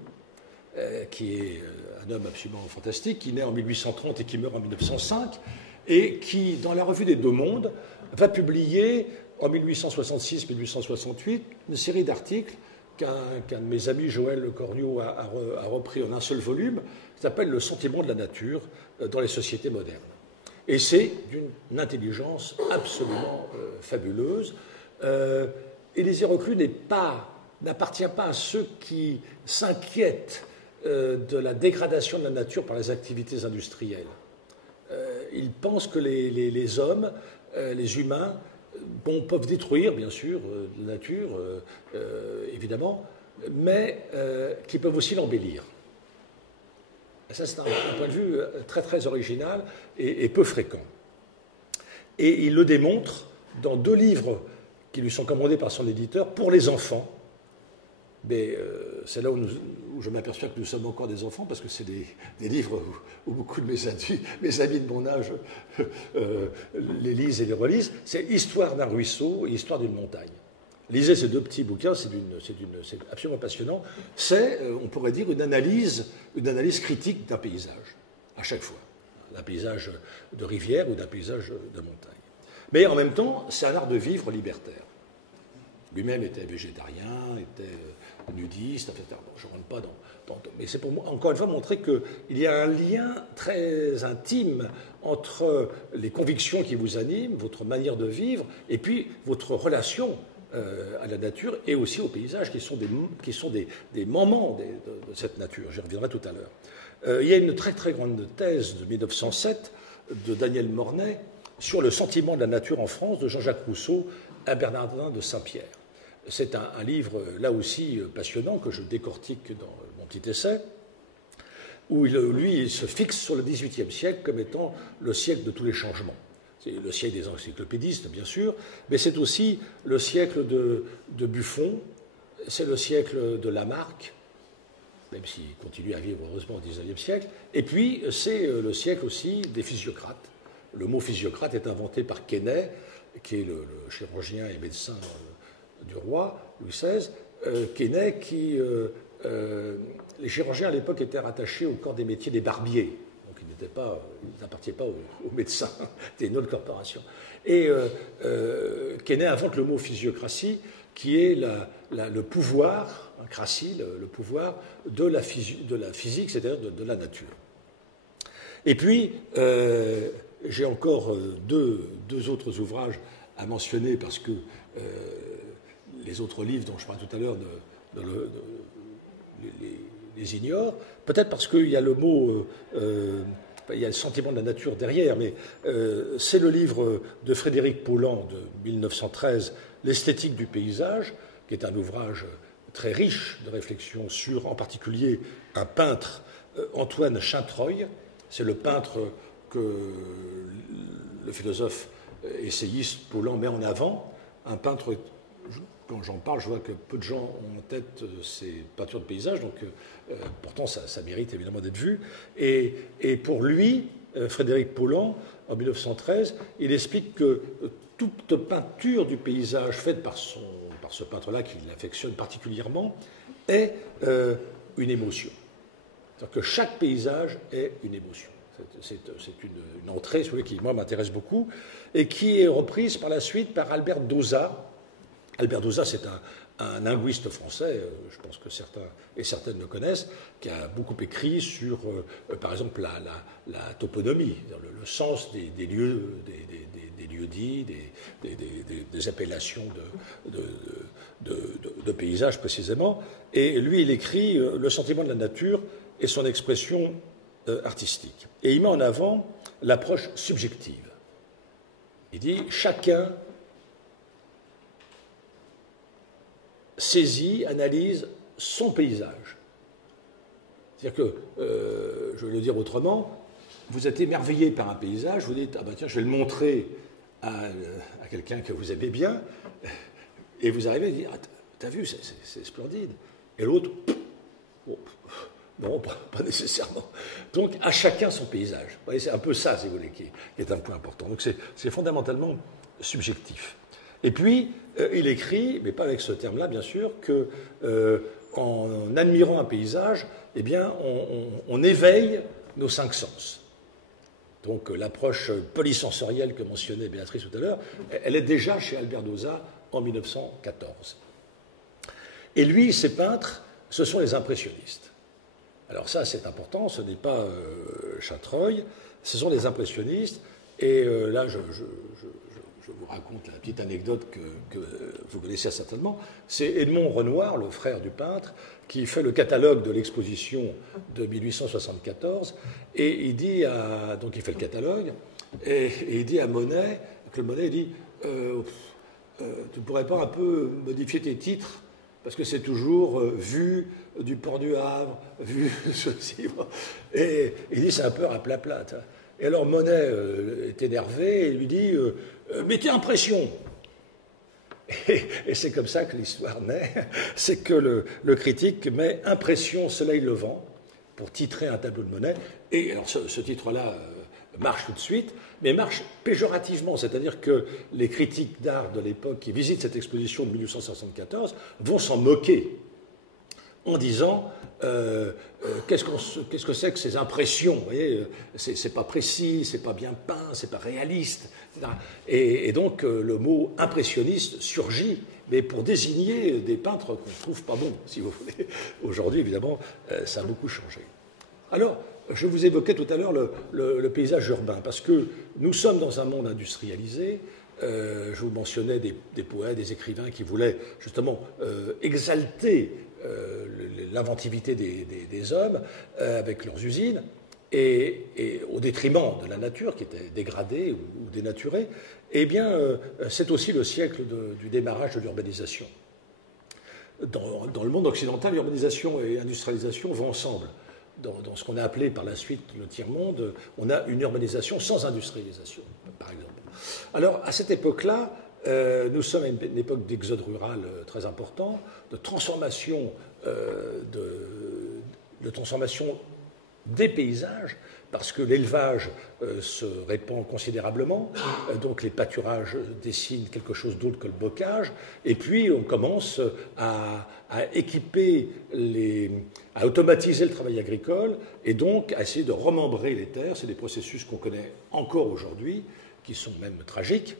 qui est un homme absolument fantastique, qui naît en 1830 et qui meurt en 1905, et qui, dans la revue des Deux Mondes, va publier en 1866-1868 une série d'articles qu'un de mes amis, Joël Le Cornio, a repris en un seul volume, qui s'appelle Le sentiment de la nature dans les sociétés modernes. Et c'est d'une intelligence absolument fabuleuse. Élisée Reclus n'appartient pas à ceux qui s'inquiètent de la dégradation de la nature par les activités industrielles. Il pense que les hommes, les humains, peuvent détruire, bien sûr, la nature, évidemment, mais qui peuvent aussi l'embellir. Ça, c'est un point de vue très, très original et peu fréquent. Et il le démontre dans 2 livres qui lui sont commandés par son éditeur pour les enfants. Mais c'est là où je m'aperçois que nous sommes encore des enfants, parce que c'est des livres où beaucoup de mes amis de mon âge les lisent et les relisent. C'est Histoire d'un ruisseau et Histoire d'une montagne. Lisez ces 2 petits bouquins, c'est absolument passionnant. C'est, on pourrait dire, une analyse critique d'un paysage, à chaque fois. D'un paysage de rivière ou d'un paysage de montagne. Mais en même temps, c'est un art de vivre libertaire. Lui-même était végétarien, était nudiste, etc. Bon, je ne rentre pas dans... Mais c'est pour moi, encore une fois, montrer qu'il y a un lien très intime entre les convictions qui vous animent, votre manière de vivre, et puis votre relation à la nature et aussi au paysage, qui sont des moments de cette nature. J'y reviendrai tout à l'heure. Il y a une très très grande thèse de 1907 de Daniel Mornay sur le sentiment de la nature en France, de Jean-Jacques Rousseau à Bernardin de Saint-Pierre. C'est un livre, là aussi, passionnant, que je décortique dans mon petit essai, où lui, il se fixe sur le XVIIIe siècle comme étant le siècle de tous les changements. C'est le siècle des encyclopédistes, bien sûr, mais c'est aussi le siècle de Buffon, c'est le siècle de Lamarck, même s'il continue à vivre heureusement au XIXe siècle, et puis c'est le siècle aussi des physiocrates. Le mot physiocrate est inventé par Quesnay, qui est le chirurgien et médecin du roi, Louis XVI, Quesnay, qui... les chirurgiens à l'époque étaient rattachés au corps des métiers des barbiers, donc ils n'appartenaient pas aux médecins, c'était une autre corporation. Et Quesnay invente le mot physiocratie, qui est le pouvoir, cratie, le pouvoir de la physique, c'est-à-dire de la nature. Et puis, j'ai encore deux autres ouvrages à mentionner, parce que les autres livres dont je parlais tout à l'heure les ignorent, peut-être parce qu'il y a le mot, il y a le sentiment de la nature derrière, mais c'est le livre de Frédéric Paulan de 1913, L'esthétique du paysage, qui est un ouvrage très riche de réflexion sur, en particulier, un peintre, Antoine Chaintreuil. C'est le peintre que le philosophe essayiste Paulan met en avant, un peintre. Quand j'en parle, je vois que peu de gens ont en tête ces peintures de paysage, donc pourtant ça mérite évidemment d'être vu. Et pour lui, Frédéric Paulan, en 1913, il explique que toute peinture du paysage faite par ce peintre-là, qu'il affectionne particulièrement, est une émotion. C'est-à-dire que chaque paysage est une émotion. C'est une entrée, celui qui, moi, m'intéresse beaucoup, et qui est reprise par la suite par Albert Dauzat. Albert Dauzat, c'est un linguiste français, je pense que certains et certaines le connaissent, qui a beaucoup écrit sur, par exemple, la toponymie, le sens des lieux, des lieux-dits, des appellations de paysages précisément. Et lui, il écrit le sentiment de la nature et son expression artistique. Et il met en avant l'approche subjective. Il dit chacun saisit, analyse son paysage. C'est-à-dire que, je vais le dire autrement, vous êtes émerveillé par un paysage, vous dites, ah ben tiens, je vais le montrer à quelqu'un que vous aimez bien, et vous arrivez à dire, ah, t'as vu, c'est splendide. Et l'autre, oh, non, pas nécessairement. Donc, à chacun son paysage. Vous voyez, c'est un peu ça, si vous voulez, qui est un point important. Donc, c'est fondamentalement subjectif. Et puis, il écrit, mais pas avec ce terme-là, bien sûr, que en admirant un paysage, eh bien, on éveille nos cinq sens. Donc, l'approche polysensorielle que mentionnait Béatrice tout à l'heure, elle est déjà chez Albert Dauzat en 1914. Et lui, ses peintres, ce sont les impressionnistes. Alors ça, c'est important, ce n'est pas Chatreuil, ce sont les impressionnistes. Et là, je vous raconte la petite anecdote que vous connaissez certainement. C'est Edmond Renoir, le frère du peintre, qui fait le catalogue de l'exposition de 1874. Et il dit donc il fait le catalogue, et il dit à Monet, Claude Monet, il dit tu ne pourrais pas un peu modifier tes titres, parce que c'est toujours vu du port du Havre, vu ceci. Et il dit c'est un peu raplapla. Et alors Monet est énervé et lui dit mettez impression. Et c'est comme ça que l'histoire naît. C'est que le critique met impression soleil levant pour titrer un tableau de Monet. Et alors ce titre-là marche tout de suite, mais marche péjorativement. C'est-à-dire que les critiques d'art de l'époque qui visitent cette exposition de 1874 vont s'en moquer en disant qu'est-ce que c'est que ces impressions, vous voyez, c'est pas précis, c'est pas bien peint, c'est pas réaliste, etc. Et donc le mot impressionniste surgit, mais pour désigner des peintres qu'on ne trouve pas bons, si vous voulez. Aujourd'hui, évidemment, ça a beaucoup changé. Alors, je vous évoquais tout à l'heure le paysage urbain, parce que nous sommes dans un monde industrialisé. Je vous mentionnais des poètes, des écrivains qui voulaient justement exalter l'inventivité des hommes avec leurs usines, et au détriment de la nature qui était dégradée ou dénaturée. Eh bien, c'est aussi le siècle du démarrage de l'urbanisation. Dans le monde occidental, l'urbanisation et l'industrialisation vont ensemble. Dans ce qu'on a appelé par la suite le tiers-monde, on a une urbanisation sans industrialisation, par exemple. Alors, à cette époque-là, nous sommes à une époque d'exode rural très important, de transformation, de transformation des paysages, parce que l'élevage se répand considérablement, donc les pâturages dessinent quelque chose d'autre que le bocage, et puis on commence à équiper, à automatiser le travail agricole, et donc à essayer de remembrer les terres. C'est des processus qu'on connaît encore aujourd'hui, qui sont même tragiques,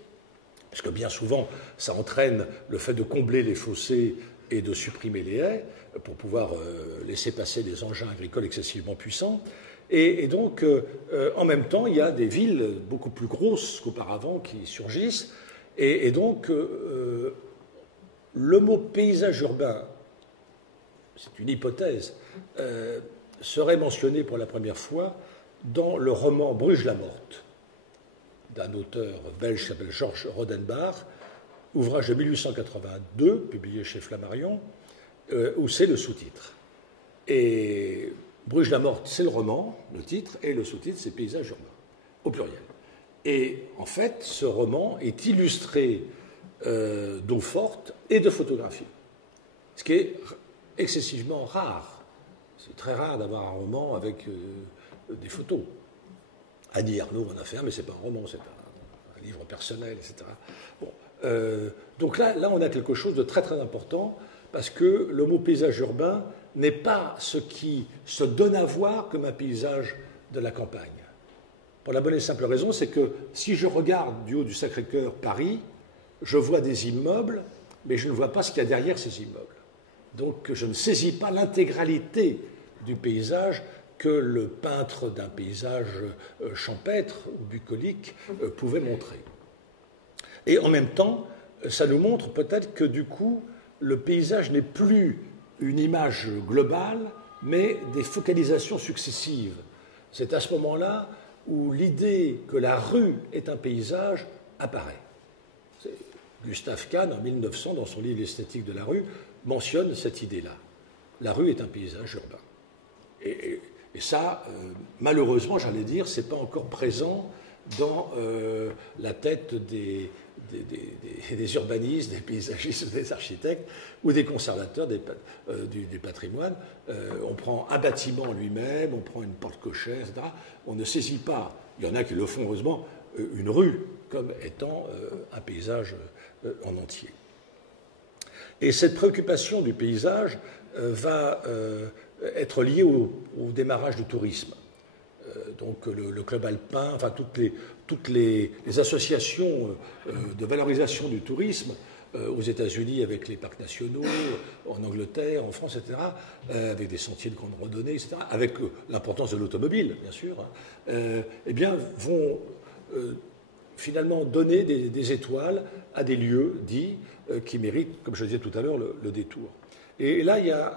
parce que bien souvent, ça entraîne le fait de combler les fossés et de supprimer les haies pour pouvoir laisser passer des engins agricoles excessivement puissants. Et donc, en même temps, il y a des villes beaucoup plus grosses qu'auparavant qui surgissent. Et donc, le mot paysage urbain, c'est une hypothèse, serait mentionné pour la première fois dans le roman Bruges-la-Morte, d'un auteur belge qui s'appelle Georges Rodenbach, ouvrage de 1882, publié chez Flammarion, où c'est le sous-titre. Et Bruges-la-Morte, c'est le roman, le titre, et le sous-titre, c'est Paysage urbain, au pluriel. Et en fait, ce roman est illustré d'eau forte et de photographies, ce qui est excessivement rare. C'est très rare d'avoir un roman avec des photos. Annie Ernaux en a fait un, mais ce n'est pas un roman, c'est un livre personnel, etc. Bon, donc là, on a quelque chose de très très important, parce que le mot paysage urbain n'est pas ce qui se donne à voir comme un paysage de la campagne. Pour la bonne et simple raison, c'est que si je regarde du haut du Sacré-Cœur Paris, je vois des immeubles, mais je ne vois pas ce qu'il y a derrière ces immeubles. Donc je ne saisis pas l'intégralité du paysage que le peintre d'un paysage champêtre ou bucolique pouvait montrer. Et en même temps, ça nous montre peut-être que du coup, le paysage n'est plus une image globale, mais des focalisations successives. C'est à ce moment-là où l'idée que la rue est un paysage apparaît. Gustave Kahn, en 1900, dans son livre L'esthétique de la rue, mentionne cette idée-là. La rue est un paysage urbain. Et ça, malheureusement, j'allais dire, ce n'est pas encore présent dans la tête des urbanistes, des paysagistes, des architectes ou des conservateurs du patrimoine. On prend un bâtiment lui-même, on prend une porte cochère, etc. On ne saisit pas, il y en a qui le font heureusement, une rue comme étant un paysage en entier. Et cette préoccupation du paysage va être liée au démarrage du tourisme. Donc le club alpin, enfin toutes les associations de valorisation du tourisme aux États-Unis avec les parcs nationaux, en Angleterre, en France, etc., avec des sentiers de grande randonnée, etc., avec l'importance de l'automobile, bien sûr, eh bien, vont finalement donner des étoiles à des lieux dits qui méritent, comme je disais tout à l'heure, le détour. Et là, il y a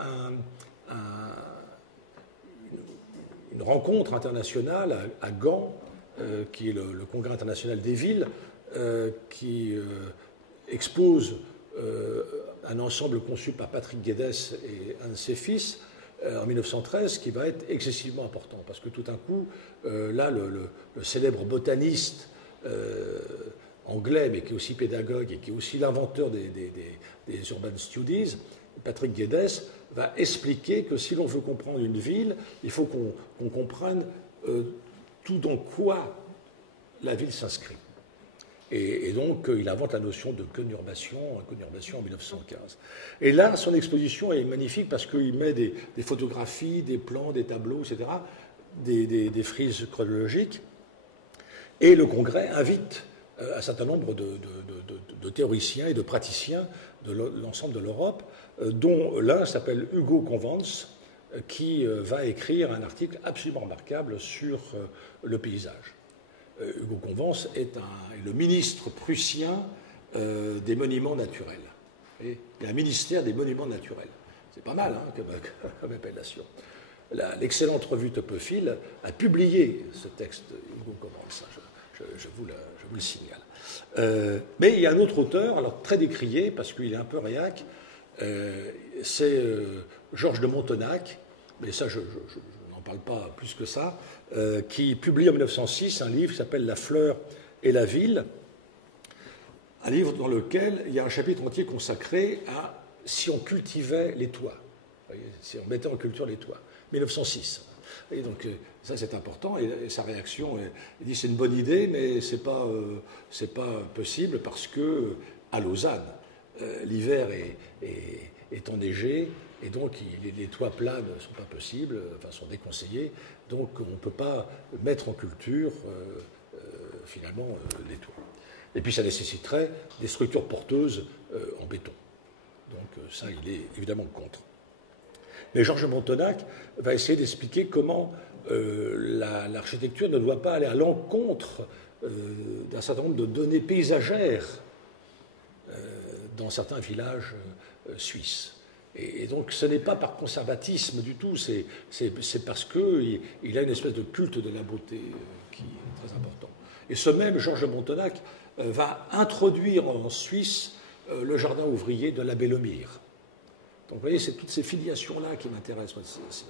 une rencontre internationale à Gand, qui est le Congrès international des villes, qui expose un ensemble conçu par Patrick Guedes et un de ses fils en 1913, qui va être excessivement important, parce que tout d'un coup, là, le célèbre botaniste anglais, mais qui est aussi pédagogue et qui est aussi l'inventeur des Urban Studies, Patrick Guedes, va expliquer que si l'on veut comprendre une ville, il faut qu'on comprenne tout dans quoi la ville s'inscrit. Et donc, il invente la notion de conurbation en 1915. Et là, son exposition est magnifique parce qu'il met des photographies, des plans, des tableaux, etc., des frises chronologiques. Et le Congrès invite un certain nombre de théoriciens et de praticiens de l'ensemble de l'Europe, dont l'un s'appelle Hugo Convance, qui va écrire un article absolument remarquable sur le paysage. Hugo Convance est le ministre prussien des monuments naturels. Et il y a un ministère des monuments naturels. C'est pas mal hein, comme appellation. L'excellente revue Topophile a publié ce texte de Hugo Convance. Je vous le signale. Mais il y a un autre auteur, alors très décrié, parce qu'il est un peu réac, c'est Georges de Montonac, mais ça je n'en parle pas plus que ça, qui publie en 1906 un livre qui s'appelle La fleur et la ville, un livre dans lequel il y a un chapitre entier consacré à si on cultivait les toits, si on mettait en culture les toits, 1906. Et donc ça c'est important, et sa réaction, il dit c'est une bonne idée, mais c'est pas possible parce que à Lausanne, l'hiver est enneigé, et donc les toits plats ne sont pas possibles, enfin sont déconseillés, donc on ne peut pas mettre en culture finalement les toits. Et puis ça nécessiterait des structures porteuses en béton. Donc ça, il est évidemment contre. Mais Georges Montonac va essayer d'expliquer comment l'architecture ne doit pas aller à l'encontre d'un certain nombre de données paysagères dans certains villages suisses. Et donc ce n'est pas par conservatisme du tout, c'est parce qu'il a une espèce de culte de la beauté qui est très important. Et ce même Georges Montonac va introduire en Suisse le jardin ouvrier de l'abbé Lemire. Donc vous voyez, c'est toutes ces filiations-là qui m'intéressent,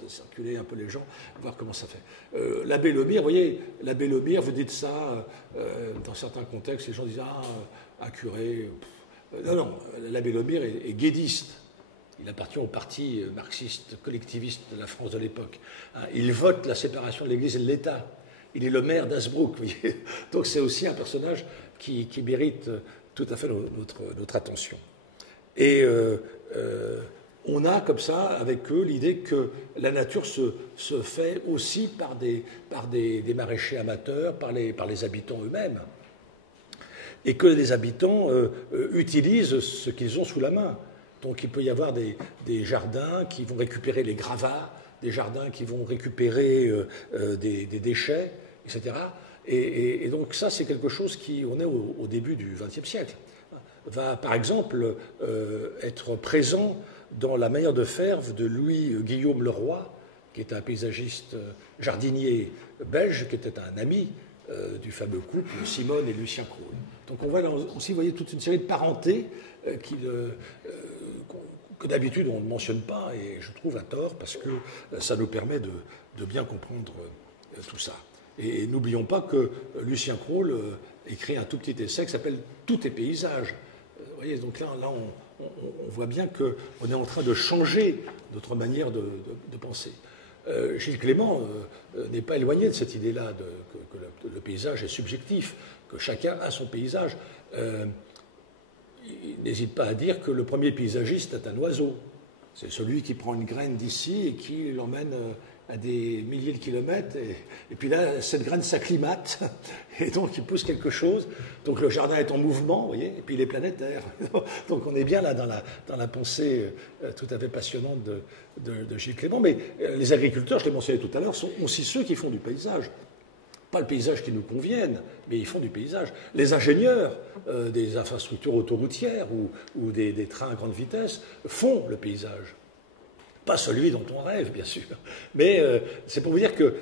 circuler un peu les gens, voir comment ça fait. L'abbé Lemire, vous voyez, l'abbé Lemire, vous dites ça, dans certains contextes, les gens disent « Ah, un curé... » Non, l'abbé Lemire est guédiste. Il appartient au parti marxiste collectiviste de la France de l'époque. Il vote la séparation de l'Église et de l'État. Il est le maire d'Innsbruck, vous voyez. Donc c'est aussi un personnage qui mérite tout à fait notre attention. Et on a comme ça, avec eux, l'idée que la nature se fait aussi par des maraîchers amateurs, par les habitants eux-mêmes. Et que les habitants utilisent ce qu'ils ont sous la main. Donc il peut y avoir des jardins qui vont récupérer les gravats, des jardins qui vont récupérer des déchets, etc. Et donc ça, c'est quelque chose on est au début du XXe siècle. Va par exemple être présent dans la manière de faire de Louis-Guillaume Leroy, qui est un paysagiste jardinier belge, qui était un ami du fameux couple Simone et Lucien Cros. Donc on voit aussi, vous voyez, toute une série de parentés que d'habitude on ne mentionne pas, et je trouve à tort, parce que ça nous permet de bien comprendre tout ça. Et n'oublions pas que Lucien Cros écrit un tout petit essai qui s'appelle « Tout est paysage ». Vous voyez, donc là on voit bien qu'on est en train de changer notre manière de penser. Gilles Clément n'est pas éloigné de cette idée-là que le paysage est subjectif. que chacun a son paysage. Il n'hésite pas à dire que le premier paysagiste est un oiseau. C'est celui qui prend une graine d'ici et qui l'emmène à des milliers de kilomètres. Et puis là, cette graine s'acclimate et donc il pousse quelque chose. Donc le jardin est en mouvement, vous voyez, et puis il est planétaire. Donc on est bien là dans la pensée tout à fait passionnante de Gilles Clément. Mais les agriculteurs, je l'ai mentionné tout à l'heure, sont aussi ceux qui font du paysage. Pas le paysage qui nous convienne, mais ils font du paysage. Les ingénieurs des infrastructures autoroutières ou des trains à grande vitesse font le paysage. Pas celui dont on rêve, bien sûr. Mais c'est pour vous dire que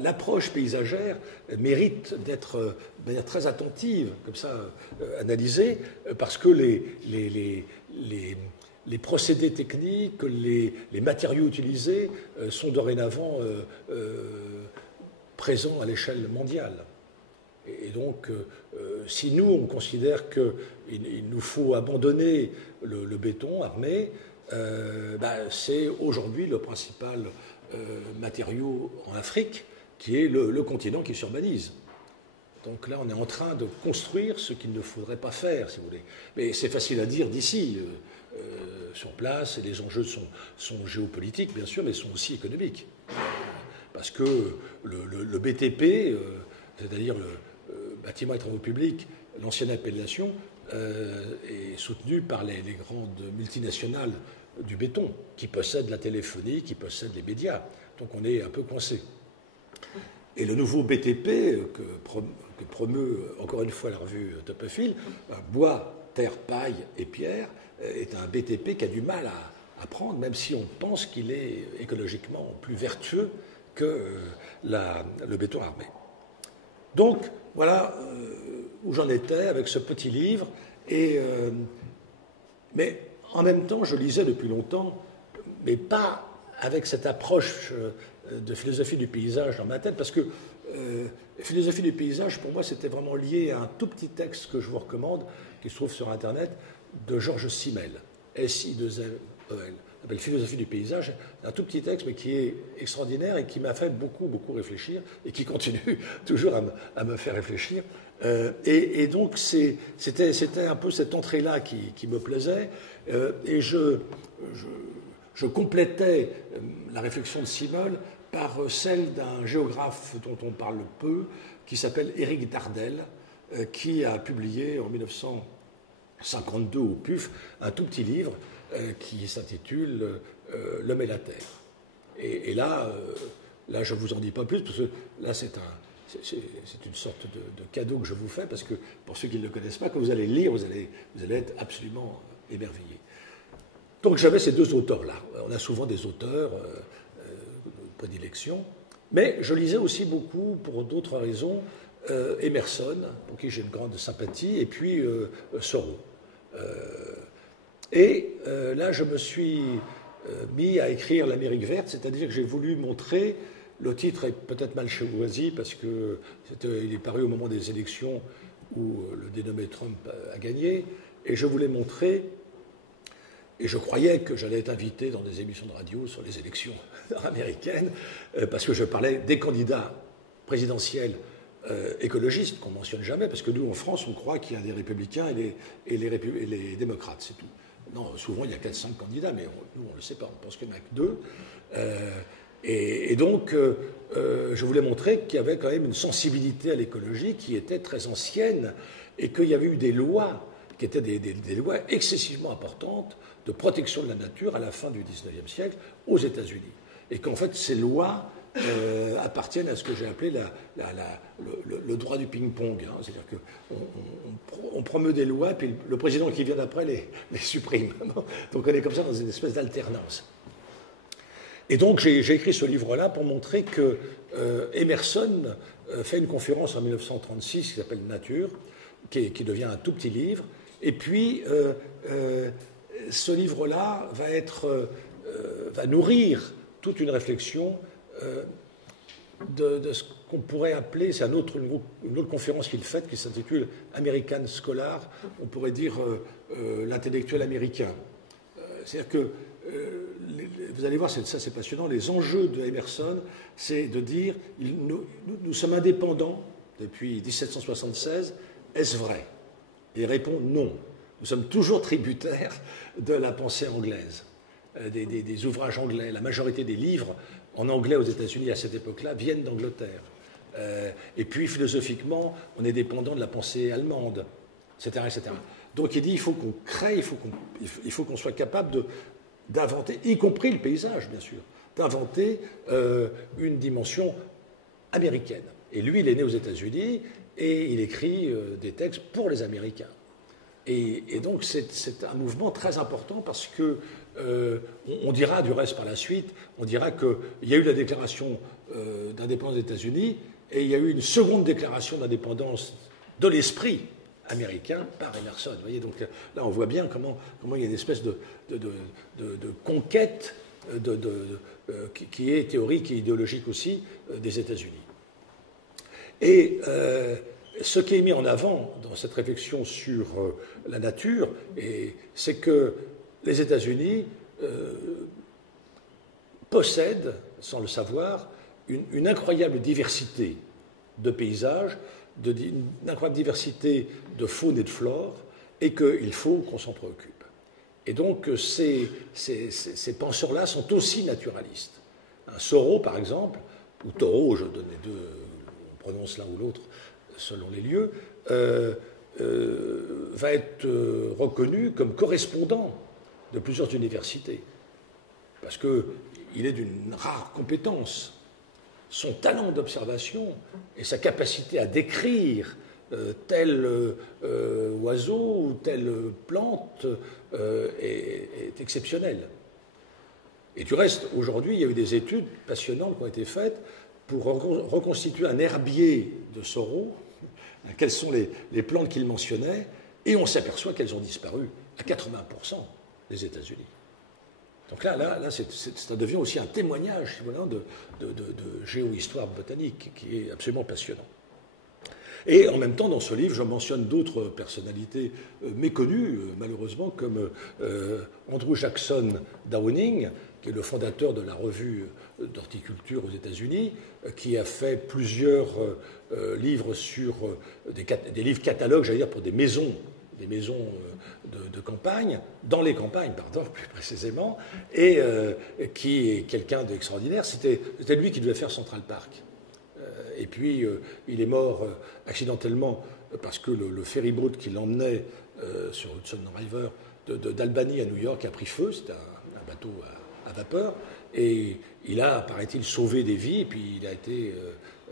l'approche paysagère mérite d'être de manière très attentive, comme ça, analysée, parce que les procédés techniques, les matériaux utilisés sont dorénavant présents à l'échelle mondiale. Et donc, si nous, on considère qu'il nous faut abandonner le béton armé, c'est aujourd'hui le principal matériau en Afrique, qui est le continent qui s'urbanise. Donc là, on est en train de construire ce qu'il ne faudrait pas faire, si vous voulez. Mais c'est facile à dire d'ici, sur place, et les enjeux sont géopolitiques, bien sûr, mais sont aussi économiques. Parce que le BTP, c'est-à-dire le bâtiment et travaux publics, l'ancienne appellation, est soutenu par les grandes multinationales du béton, qui possèdent la téléphonie, qui possèdent les médias. Donc on est un peu coincé. Et le nouveau BTP, que promeut encore une fois la revue Topophile, bois, terre, paille et pierre, est un BTP qui a du mal à prendre, même si on pense qu'il est écologiquement plus vertueux que le béton armé. Donc, voilà où j'en étais avec ce petit livre. Mais en même temps, je lisais depuis longtemps, mais pas avec cette approche de philosophie du paysage dans ma tête, parce que philosophie du paysage, pour moi, c'était vraiment lié à un tout petit texte que je vous recommande, qui se trouve sur Internet, de Georges Simmel, S-I-2-M-E-L. S'appelle Philosophie du paysage, un tout petit texte, mais qui est extraordinaire et qui m'a fait beaucoup, beaucoup réfléchir, et qui continue toujours à me faire réfléchir. Et donc, c'était un peu cette entrée-là qui me plaisait, et je complétais la réflexion de Simmel par celle d'un géographe dont on parle peu, qui s'appelle Éric Dardel, qui a publié en 1952 au PUF un tout petit livre qui s'intitule L'homme et la terre. Et là, je ne vous en dis pas plus, parce que là, c'est une sorte de cadeau que je vous fais, parce que pour ceux qui ne le connaissent pas, quand vous allez lire, vous allez être absolument émerveillés. Donc j'avais ces deux auteurs-là. On a souvent des auteurs de prédilection, mais je lisais aussi beaucoup, pour d'autres raisons, Emerson, pour qui j'ai une grande sympathie, et puis Thoreau. Là, je me suis mis à écrire l'Amérique verte, c'est-à-dire que j'ai voulu montrer, le titre est peut-être mal choisi parce qu'il est paru au moment des élections où le dénommé Trump a gagné, et je voulais montrer, et je croyais que j'allais être invité dans des émissions de radio sur les élections américaines, parce que je parlais des candidats présidentiels écologistes, qu'on ne mentionne jamais, parce que nous, en France, on croit qu'il y a des républicains et les démocrates, c'est tout. Non, souvent, il y a 4-5 candidats, mais nous, on ne le sait pas, on pense qu'il n'y en a que 2. Et donc, je voulais montrer qu'il y avait quand même une sensibilité à l'écologie qui était très ancienne, et qu'il y avait eu des lois qui étaient des lois excessivement importantes de protection de la nature à la fin du XIXe siècle aux États-Unis. Et qu'en fait, ces lois appartiennent à ce que j'ai appelé le droit du ping-pong. Hein. C'est-à-dire qu'on promeut des lois, puis le président qui vient d'après les supprime. Donc on est comme ça dans une espèce d'alternance. Et donc j'ai écrit ce livre-là pour montrer que Emerson fait une conférence en 1936 qui s'appelle Nature, qui devient un tout petit livre. Et puis ce livre-là va nourrir toute une réflexion de ce qu'on pourrait appeler, c'est une autre conférence qu'il fait qui s'intitule American Scholar, on pourrait dire l'intellectuel américain. C'est-à-dire que, vous allez voir, ça c'est passionnant, les enjeux de Emerson, c'est de dire nous sommes indépendants depuis 1776, est-ce vrai? Il répond non. Nous sommes toujours tributaires de la pensée anglaise, des ouvrages anglais. La majorité des livres en anglais aux États-Unis à cette époque-là viennent d'Angleterre. Et puis, philosophiquement, on est dépendant de la pensée allemande, etc. etc. Donc, il dit il faut qu'on crée, il faut qu'on soit capable d'inventer, y compris le paysage, bien sûr, d'inventer une dimension américaine. Et lui, il est né aux États-Unis et il écrit des textes pour les Américains. Et donc, c'est un mouvement très important parce que, on dira du reste par la suite, on dira qu'il y a eu la déclaration d'indépendance des États-Unis et il y a eu une seconde déclaration d'indépendance de l'esprit américain par Emerson. Vous voyez, donc là, on voit bien comment il y a une espèce de conquête qui est théorique et idéologique aussi des États-Unis. Et ce qui est mis en avant dans cette réflexion sur la nature, c'est que les États-Unis possèdent, sans le savoir, une incroyable diversité de paysages, une incroyable diversité de faune et de flore, et qu'il faut qu'on s'en préoccupe. Et donc, ces penseurs-là sont aussi naturalistes. Thoreau, par exemple, ou Thoreau, je donne les deux, on prononce l'un ou l'autre selon les lieux, va être reconnu comme correspondant de plusieurs universités, parce qu'il est d'une rare compétence. Son talent d'observation et sa capacité à décrire tel oiseau ou telle plante est exceptionnel. Et du reste, aujourd'hui, il y a eu des études passionnantes qui ont été faites pour reconstituer un herbier de Thoreau, quelles sont les plantes qu'il mentionnait, et on s'aperçoit qu'elles ont disparu à 80% des États-Unis. Donc là ça devient aussi un témoignage de géohistoire botanique qui est absolument passionnant. Et en même temps, dans ce livre, je mentionne d'autres personnalités méconnues, malheureusement, comme Andrew Jackson Downing, qui est le fondateur de la revue d'horticulture aux États-Unis, qui a fait plusieurs livres sur des livres catalogues, j'allais dire, pour des maisons de campagne, dans les campagnes, pardon, plus précisément, et qui est quelqu'un d'extraordinaire. C'était lui qui devait faire Central Park. Et puis, il est mort accidentellement parce que le ferryboat qui l'emmenait sur Hudson River d'Albany à New York a pris feu. C'était un bateau à vapeur. Et il a, paraît-il, sauvé des vies. Et puis, il a été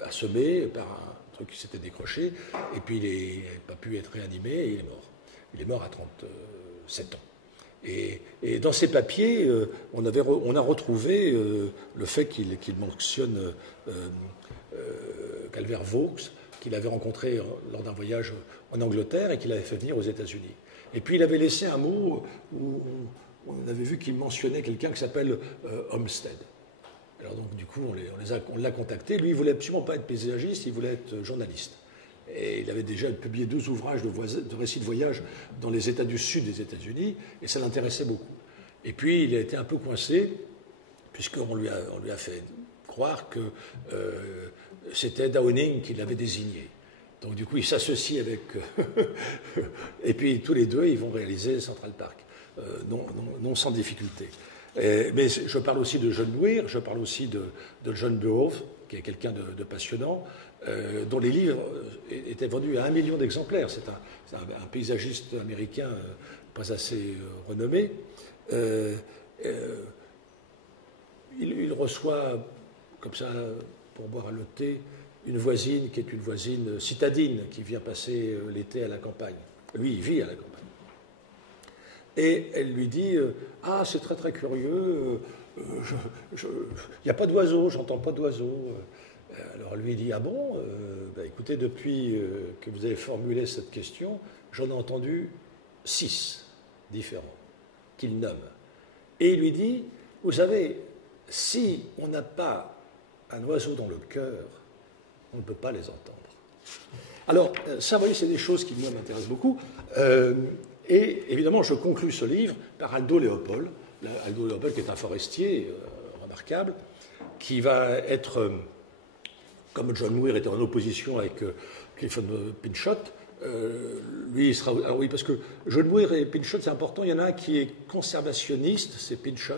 assommé par un truc qui s'était décroché. Et puis, il n'a pas pu être réanimé et il est mort. Il est mort à 37 ans. Et dans ses papiers, on a retrouvé le fait qu'il mentionne Calvert Vaux, qu'il avait rencontré lors d'un voyage en Angleterre et qu'il avait fait venir aux États-Unis. Et puis il avait laissé un mot où on avait vu qu'il mentionnait quelqu'un qui s'appelle Olmsted. Alors donc du coup on l'a contacté. Lui il voulait absolument pas être paysagiste, il voulait être journaliste. Et il avait déjà publié 2 ouvrages de récits de voyage dans les États du Sud des États-Unis, et ça l'intéressait beaucoup. Et puis il a été un peu coincé, puisqu'on lui a fait croire que c'était Downing qui l'avait désigné. Donc du coup, il s'associe avec... et puis tous les deux, ils vont réaliser Central Park, non sans difficulté. Mais je parle aussi de John Muir, je parle aussi de John Burroughs, qui est quelqu'un de passionnant, dont les livres étaient vendus à 1 million d'exemplaires. C'est un paysagiste américain pas assez renommé. Il reçoit, comme ça, pour boire le thé, une voisine qui est une voisine citadine qui vient passer l'été à la campagne. Lui, il vit à la campagne. Et elle lui dit « Ah, c'est très très curieux, il n'y a pas d'oiseaux, j'entends pas d'oiseaux. » Alors lui dit « Ah bon écoutez, depuis que vous avez formulé cette question, j'en ai entendu 6 différents qu'il nomme. » Et il lui dit « Vous savez, si on n'a pas un oiseau dans le cœur, on ne peut pas les entendre. » Alors, ça, vous voyez, c'est des choses qui, moi, m'intéressent beaucoup. Et évidemment, je conclus ce livre par Aldo Leopold. Aldo Leopold, qui est un forestier remarquable, qui va être comme John Muir était en opposition avec Clifford Pinchot, lui, il sera... Alors oui, parce que John Muir et Pinchot, c'est important, il y en a un qui est conservationniste, c'est Pinchot.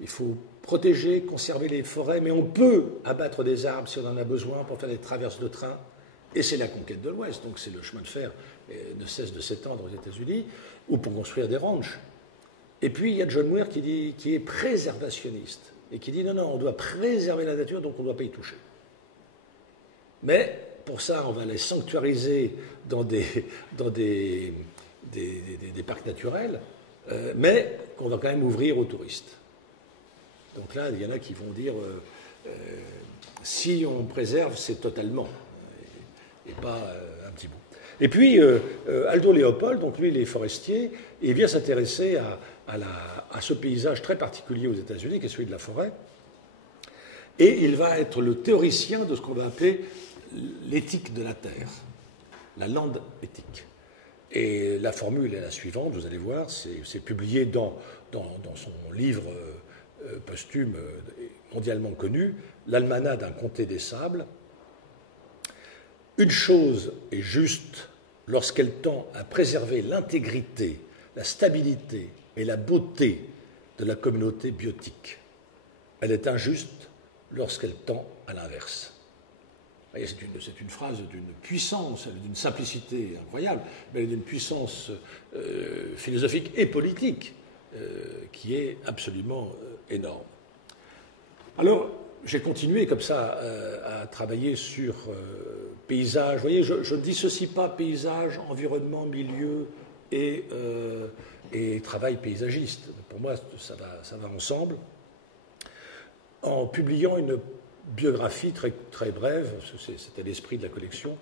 Il faut protéger, conserver les forêts, mais on peut abattre des arbres si on en a besoin pour faire des traverses de train, et c'est la conquête de l'Ouest, donc c'est le chemin de fer ne cesse de s'étendre aux États-Unis, ou pour construire des ranchs. Et puis il y a John Muir qui est préservationniste, et qui dit non, on doit préserver la nature, donc on ne doit pas y toucher. Mais pour ça, on va les sanctuariser dans des parcs naturels, mais qu'on va quand même ouvrir aux touristes. Donc là, il y en a qui vont dire si on préserve, c'est totalement, et pas un petit bout. Et puis, Aldo Leopold, donc lui, il est forestier, et il vient s'intéresser à ce paysage très particulier aux États-Unis, qui est celui de la forêt. Et il va être le théoricien de ce qu'on va appeler l'éthique de la Terre, la land éthique. Et la formule est la suivante, vous allez voir, c'est publié dans son livre posthume mondialement connu, L'Almanach d'un comté des sables. Une chose est juste lorsqu'elle tend à préserver l'intégrité, la stabilité et la beauté de la communauté biotique. Elle est injuste lorsqu'elle tend à l'inverse. C'est une phrase d'une puissance, d'une simplicité incroyable, mais d'une puissance philosophique et politique qui est absolument énorme. Alors, j'ai continué comme ça à travailler sur paysage. Vous voyez, je ne dissocie pas paysage, environnement, milieu et travail paysagiste. Pour moi, ça va ensemble. En publiant une biographie très, très brève, c'était l'esprit de la collection,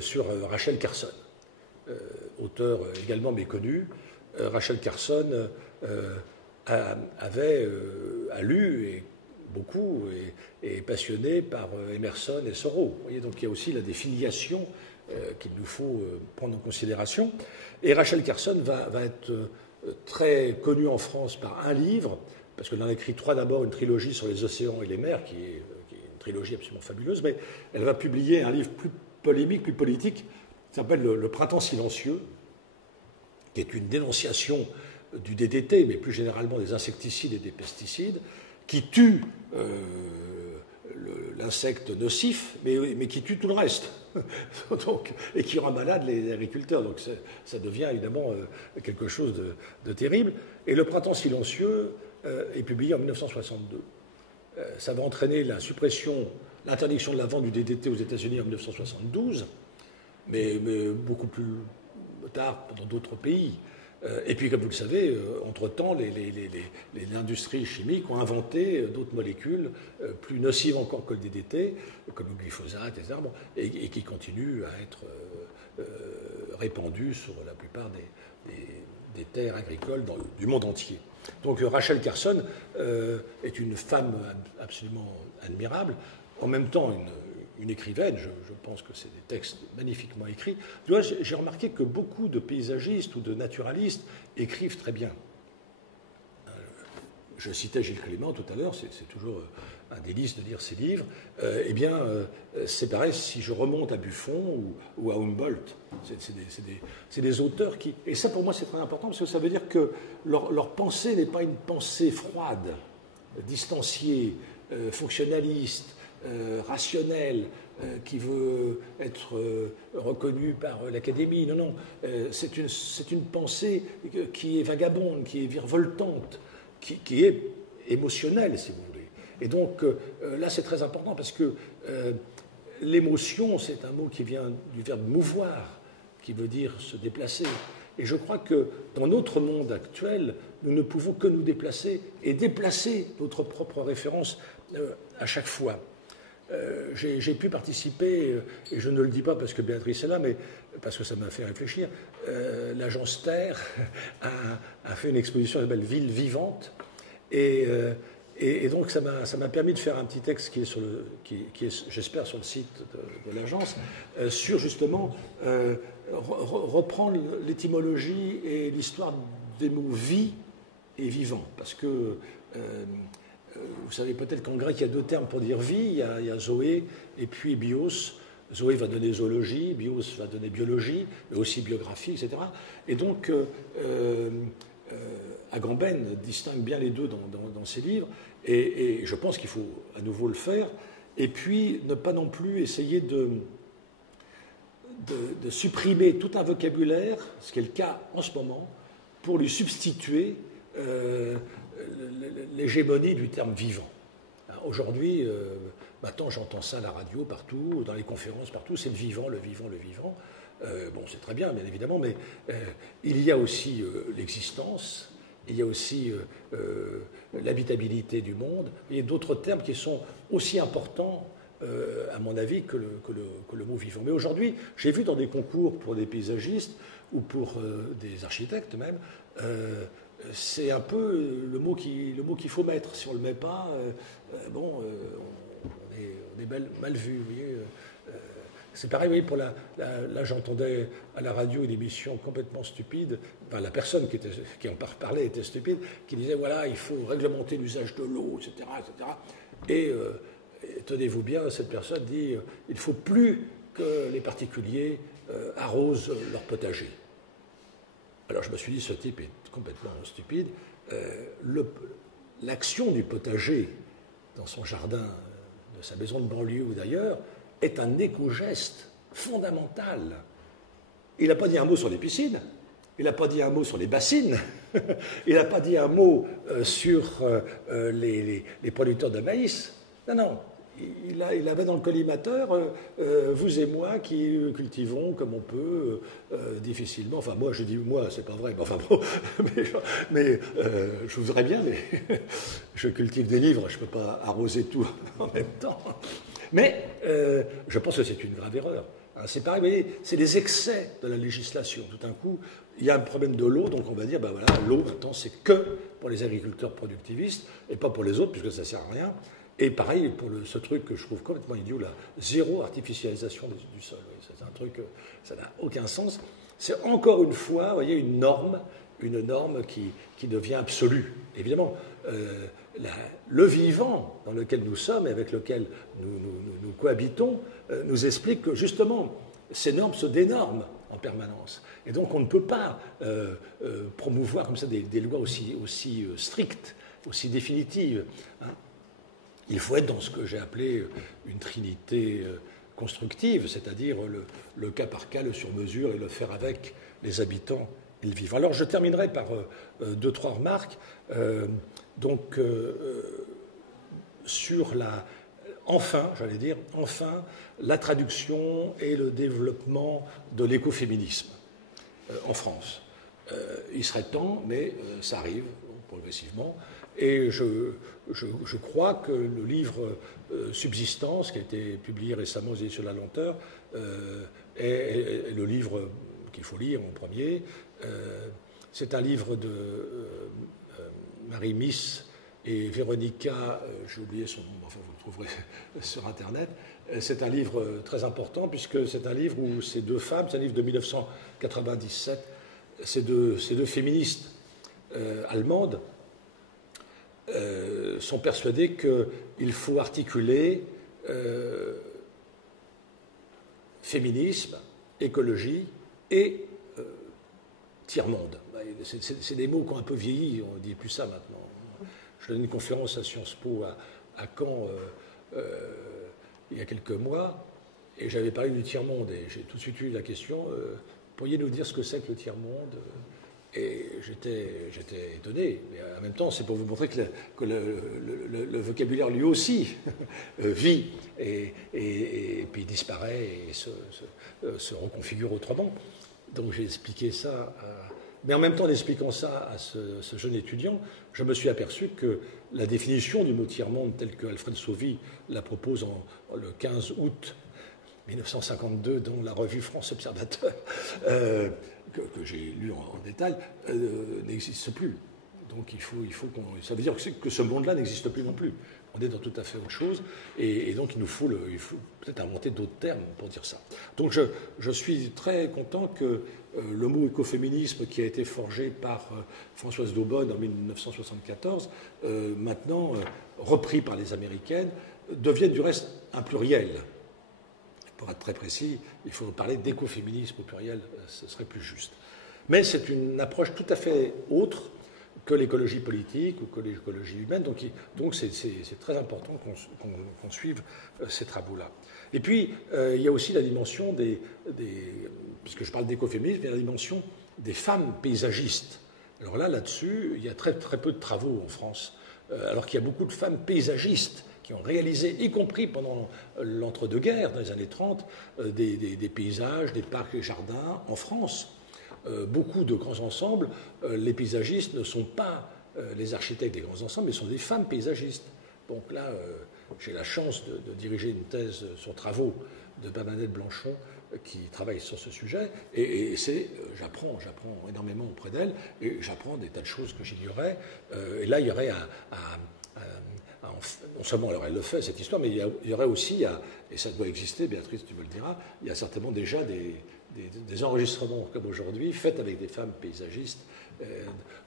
sur Rachel Carson, auteur également méconnu. Rachel Carson a lu beaucoup et est passionné par Emerson et Thoreau. Vous voyez, donc il y a aussi là des filiations qu'il nous faut prendre en considération. Et Rachel Carson va être très connue en France par un livre, parce qu'elle en a écrit 3 d'abord, une trilogie sur les océans et les mers, qui est une trilogie absolument fabuleuse, mais elle va publier un livre plus polémique, plus politique, qui s'appelle Le Printemps silencieux, qui est une dénonciation du DDT, mais plus généralement des insecticides et des pesticides, qui tue l'insecte nocif, mais qui tue tout le reste, donc, et qui rend malade les agriculteurs. Donc ça devient évidemment quelque chose de terrible. Et Le Printemps silencieux est publié en 1962. Ça va entraîner l'interdiction de la vente du DDT aux États-Unis en 1972, mais beaucoup plus tard dans d'autres pays. Et puis, comme vous le savez, entre-temps, l'industrie chimique ont inventé d'autres molécules plus nocives encore que le DDT, comme le glyphosate, etc., et qui continuent à être répandues sur la plupart des terres agricoles du monde entier. Donc Rachel Carson est une femme absolument admirable, en même temps une écrivaine, je pense que c'est des textes magnifiquement écrits. J'ai remarqué que beaucoup de paysagistes ou de naturalistes écrivent très bien. Je citais Gilles Clément tout à l'heure, c'est toujours un délice de lire ses livres. C'est pareil si je remonte à Buffon ou à Humboldt. C'est des auteurs qui... Et ça, pour moi, c'est très important, parce que ça veut dire que leur pensée n'est pas une pensée froide, distanciée, fonctionnaliste, rationnelle, qui veut être reconnue par l'Académie. Non, c'est une pensée qui est vagabonde, qui est virevoltante, qui est émotionnelle, si vous voulez. Et donc, là, c'est très important, parce que l'émotion, c'est un mot qui vient du verbe mouvoir, qui veut dire se déplacer. Et je crois que dans notre monde actuel, nous ne pouvons que nous déplacer et déplacer notre propre référence à chaque fois. J'ai pu participer, et je ne le dis pas parce que Béatrice est là, mais parce que ça m'a fait réfléchir, l'agence Terre a fait une exposition qui s'appelle Ville vivante, et donc ça m'a permis de faire un petit texte qui est j'espère, sur le site de l'agence, sur justement reprendre l'étymologie et l'histoire des mots vie et vivant, parce que vous savez peut-être qu'en grec, il y a deux termes pour dire vie. Il y a zoé et puis bios. Zoé va donner zoologie, bios va donner biologie, mais aussi biographie, etc. Et donc, Agamben distingue bien les deux dans ses livres, et je pense qu'il faut à nouveau le faire, et puis ne pas non plus essayer de supprimer tout un vocabulaire, ce qui est le cas en ce moment, pour lui substituer l'hégémonie du terme vivant. Aujourd'hui, maintenant j'entends ça à la radio partout, dans les conférences partout, c'est le vivant, le vivant, le vivant. Bon, c'est très bien, bien évidemment, mais il y a aussi l'existence, il y a aussi l'habitabilité du monde, il y a d'autres termes qui sont aussi importants, à mon avis, que le mot vivant. Mais aujourd'hui, j'ai vu dans des concours pour des paysagistes ou pour des architectes même, c'est un peu le mot qu'il faut mettre. Si on ne le met pas, on est mal vu. Vous voyez, c'est pareil, oui, là j'entendais à la radio une émission complètement stupide, enfin, la personne qui en parlait était stupide, qui disait voilà, il faut réglementer l'usage de l'eau, etc. Et tenez-vous bien, cette personne dit il ne faut plus que les particuliers arrosent leur potager. Alors je me suis dit, ce type est complètement stupide. L'action du potager dans son jardin, de sa maison de banlieue ou d'ailleurs, est un éco-geste fondamental. Il n'a pas dit un mot sur les piscines, il n'a pas dit un mot sur les bassines, il n'a pas dit un mot sur les producteurs de maïs. Non. Il avait dans le collimateur vous et moi qui cultivons comme on peut, difficilement. Enfin, moi, je dis moi, c'est pas vrai. Mais enfin bon, mais je voudrais bien, mais je cultive des livres, je ne peux pas arroser tout en même temps. Mais je pense que c'est une grave erreur. C'est pareil, vous voyez, c'est les excès de la législation. Tout d'un coup, il y a un problème de l'eau, donc on va dire, ben voilà, l'eau, maintenant, c'est que pour les agriculteurs productivistes et pas pour les autres, puisque ça ne sert à rien. Et pareil pour ce truc que je trouve complètement idiot, la zéro artificialisation du sol. C'est un truc, ça n'a aucun sens. C'est encore une fois, vous voyez, une norme qui devient absolue. Évidemment, le vivant dans lequel nous sommes et avec lequel nous cohabitons nous explique que justement, ces normes se dénorment en permanence. Et donc on ne peut pas promouvoir comme ça des lois aussi strictes, aussi définitives. Hein. Il faut être dans ce que j'ai appelé une trinité constructive, c'est-à-dire le cas par cas, le sur-mesure et le faire avec les habitants et le vivant. Alors je terminerai par deux, trois remarques. Sur enfin, la traduction et le développement de l'écoféminisme en France. Il serait temps, mais ça arrive progressivement. Et je crois que le livre Subsistance, qui a été publié récemment aux éditions de la Lenteur, est le livre qu'il faut lire en premier. C'est un livre de Marie Miss et Véronica, j'ai oublié son nom, enfin vous le trouverez sur Internet. C'est un livre très important, puisque c'est un livre où ces deux femmes, c'est un livre de 1997, ces deux féministes allemandes, sont persuadés qu'il faut articuler féminisme, écologie et tiers-monde. C'est des mots qui ont un peu vieilli, on ne dit plus ça maintenant. Je donne une conférence à Sciences Po à Caen il y a quelques mois, et j'avais parlé du tiers-monde, et j'ai tout de suite eu la question, pourriez-vous nous dire ce que c'est que le tiers-monde ? Et j'étais étonné, mais en même temps, c'est pour vous montrer que le vocabulaire, lui aussi, vit et puis disparaît et se reconfigure autrement. Donc j'ai expliqué ça, mais en même temps, en expliquant ça à ce jeune étudiant, je me suis aperçu que la définition du mot tiers-monde, telle que Alfred Sauvy la propose le 15 août 1952 dans la revue France Observateur, que j'ai lu en détail, n'existe plus. Donc ça veut dire que ce monde-là n'existe plus non plus. On est dans tout à fait autre chose, et donc il faut peut-être inventer d'autres termes pour dire ça. Donc je suis très content que le mot écoféminisme, qui a été forgé par Françoise Daubonne en 1974, maintenant repris par les Américaines, devienne du reste un pluriel. Pour être très précis, il faut parler d'écoféminisme au pluriel, ce serait plus juste. Mais c'est une approche tout à fait autre que l'écologie politique ou que l'écologie humaine. Donc c'est très important qu'on suive ces travaux-là. Et puis, il y a aussi la dimension puisque je parle d'écoféminisme, il y a la dimension des femmes paysagistes. Alors là-dessus, il y a très, très peu de travaux en France, alors qu'il y a beaucoup de femmes paysagistes qui ont réalisé, y compris pendant l'entre-deux-guerres, dans les années 30, des paysages, des parcs et jardins en France. Beaucoup de grands ensembles, les paysagistes ne sont pas les architectes des grands ensembles, mais sont des femmes paysagistes. Donc là, j'ai la chance de diriger une thèse sur travaux de Bernadette Blanchon qui travaille sur ce sujet, et j'apprends énormément auprès d'elle, et j'apprends des tas de choses que j'ignorais. Et là, il y aurait non seulement alors elle le fait, cette histoire, mais il y aurait aussi, et ça doit exister, Béatrice, tu me le diras, il y a certainement déjà des enregistrements comme aujourd'hui, faits avec des femmes paysagistes,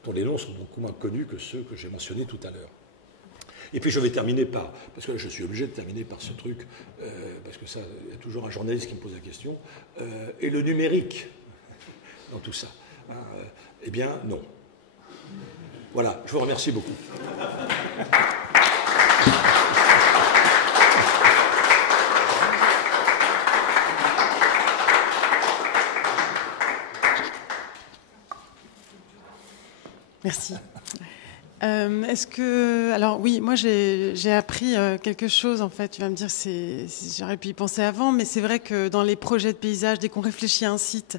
dont les noms sont beaucoup moins connus que ceux que j'ai mentionnés tout à l'heure. Et puis je vais terminer parce que je suis obligé de terminer par ce truc, parce que ça, il y a toujours un journaliste qui me pose la question, et le numérique dans tout ça. Eh bien, non. Voilà, je vous remercie beaucoup. Merci. Alors oui, moi j'ai appris quelque chose en fait. Tu vas me dire, j'aurais pu y penser avant, mais c'est vrai que dans les projets de paysage, dès qu'on réfléchit à un site,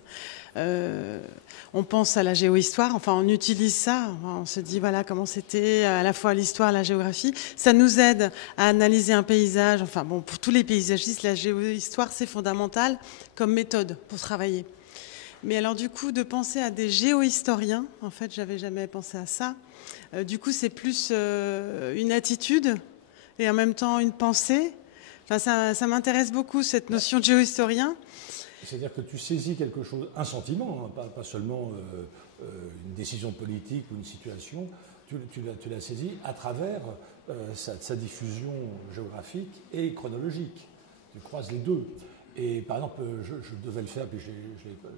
on pense à la géohistoire. Enfin, on utilise ça. On se dit voilà comment c'était à la fois l'histoire, la géographie. Ça nous aide à analyser un paysage. Enfin bon, pour tous les paysagistes, la géohistoire c'est fondamental comme méthode pour travailler. Mais alors du coup, de penser à des géohistoriens, en fait, j'avais jamais pensé à ça. Du coup, c'est plus une attitude et en même temps une pensée. Enfin, ça m'intéresse beaucoup, cette notion de géohistorien. C'est-à-dire que tu saisis quelque chose, un sentiment, hein, pas seulement une décision politique ou une situation, tu l'as saisi à travers sa diffusion géographique et chronologique. Tu croises les deux. Et par exemple, je devais le faire, puis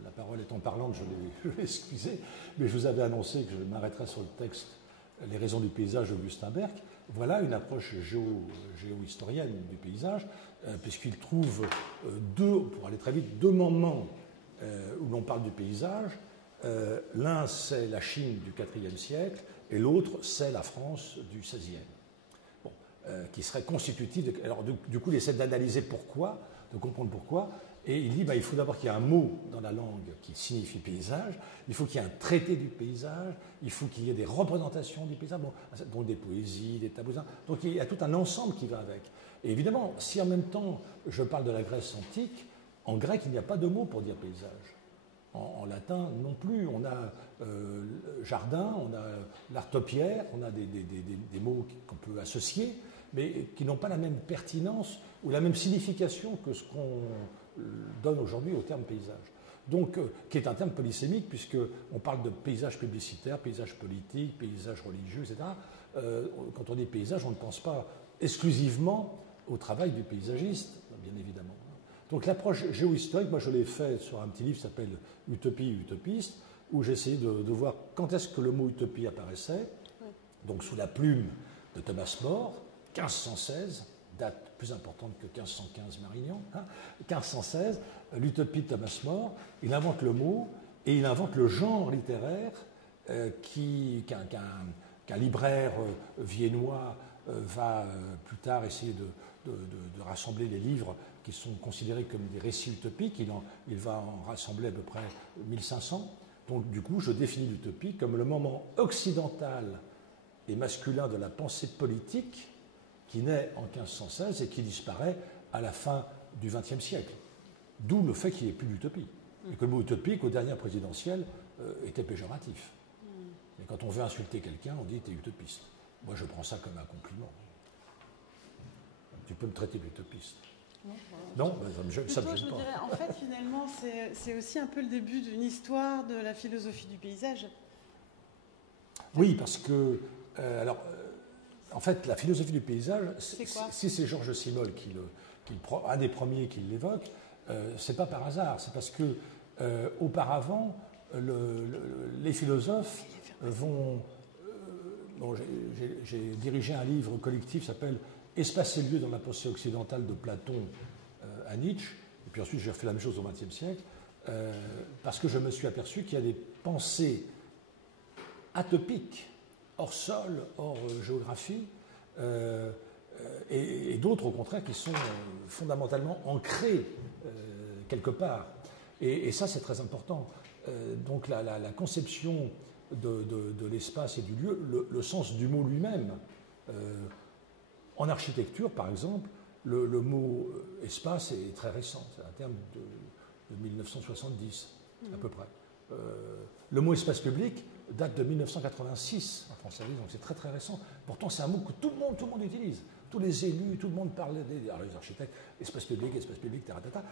la parole étant parlante, je l'ai excusé, mais je vous avais annoncé que je m'arrêterais sur le texte « Les raisons du paysage » d'Augustin Berck. Voilà une approche géohistorienne du paysage, puisqu'il trouve pour aller très vite, deux moments où l'on parle du paysage. L'un, c'est la Chine du IVe siècle, et l'autre, c'est la France du XVIe. Bon, qui serait constitutive. Alors, du coup, il essaie d'analyser pourquoi, de comprendre pourquoi, et il dit il faut d'abord qu'il y ait un mot dans la langue qui signifie paysage, il faut qu'il y ait un traité du paysage, il faut qu'il y ait des représentations du paysage, donc des poésies, des tableaux, donc il y a tout un ensemble qui va avec. Et évidemment, si en même temps je parle de la Grèce antique, en grec il n'y a pas de mot pour dire paysage. En latin non plus, on a jardin, on a l'artopière, on a des mots qu'on peut associer, mais qui n'ont pas la même pertinence ou la même signification que ce qu'on donne aujourd'hui au terme paysage. Donc, qui est un terme polysémique, puisqu'on parle de paysage publicitaire, paysage politique, paysage religieux, etc. Quand on dit paysage, on ne pense pas exclusivement au travail du paysagiste, bien évidemment. Donc l'approche géohistorique, moi je l'ai fait sur un petit livre qui s'appelle « Utopie et utopiste », où j'ai essayé de voir quand est-ce que le mot utopie apparaissait, donc sous la plume de Thomas More, 1516, date plus importante que 1515 Marignan, 1516, l'utopie de Thomas More, il invente le mot et il invente le genre littéraire qu'un libraire viennois va plus tard essayer de rassembler les livres qui sont considérés comme des récits utopiques. Il va en rassembler à peu près 1500. Donc du coup, je définis l'utopie comme le moment occidental et masculin de la pensée politique qui naît en 1516 et qui disparaît à la fin du XXe siècle. D'où le fait qu'il n'y ait plus d'utopie. Et que le mot utopique, aux dernières présidentielles, était péjoratif. Mais quand on veut insulter quelqu'un, on dit « t'es utopiste ». Moi, je prends ça comme un compliment. Tu peux me traiter d'utopiste. Non, ça me gêne pas. Je dirais, en fait, finalement, c'est aussi un peu le début d'une histoire de la philosophie du paysage. Oui, parce que, en fait, la philosophie du paysage, si c'est Georges Simmel un des premiers qui l'évoque, c'est pas par hasard, c'est parce que auparavant, les philosophes vont. J'ai dirigé un livre collectif qui s'appelle Espace et lieu dans la pensée occidentale de Platon à Nietzsche, et puis ensuite j'ai refait la même chose au XXe siècle, parce que je me suis aperçu qu'il y a des pensées atopiques, hors sol, hors géographie, et d'autres au contraire qui sont fondamentalement ancrées quelque part. Et ça c'est très important. Donc la conception de l'espace et du lieu, le sens du mot lui-même. En architecture, par exemple, le mot espace est très récent, c'est un terme de 1970 à peu près. Le mot espace public date de 1986 en français, donc c'est très très récent. Pourtant, c'est un mot que tout le monde utilise. Tous les élus, tout le monde parle les architectes, espace public, taratata,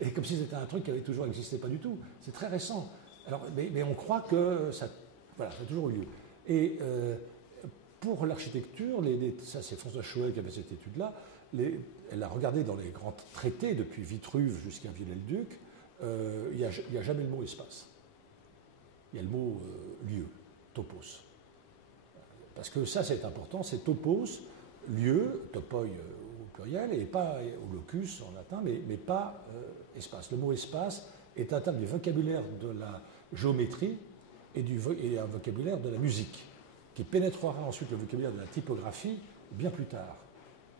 et comme si c'était un truc qui avait toujours existé, pas du tout. C'est très récent. Alors, mais on croit que ça a toujours eu lieu. Et pour l'architecture, ça c'est François Choët qui avait cette étude-là, elle a regardé dans les grands traités, depuis Vitruve jusqu'à Viollet-le-Duc, il n'y a jamais le mot espace. Il y a le mot lieu, topos. Parce que ça c'est important, c'est topos, lieu, topoi au pluriel, et pas au locus en latin, mais pas espace. Le mot espace est un terme du vocabulaire de la géométrie et un vocabulaire de la musique, qui pénétrera ensuite le vocabulaire de la typographie bien plus tard.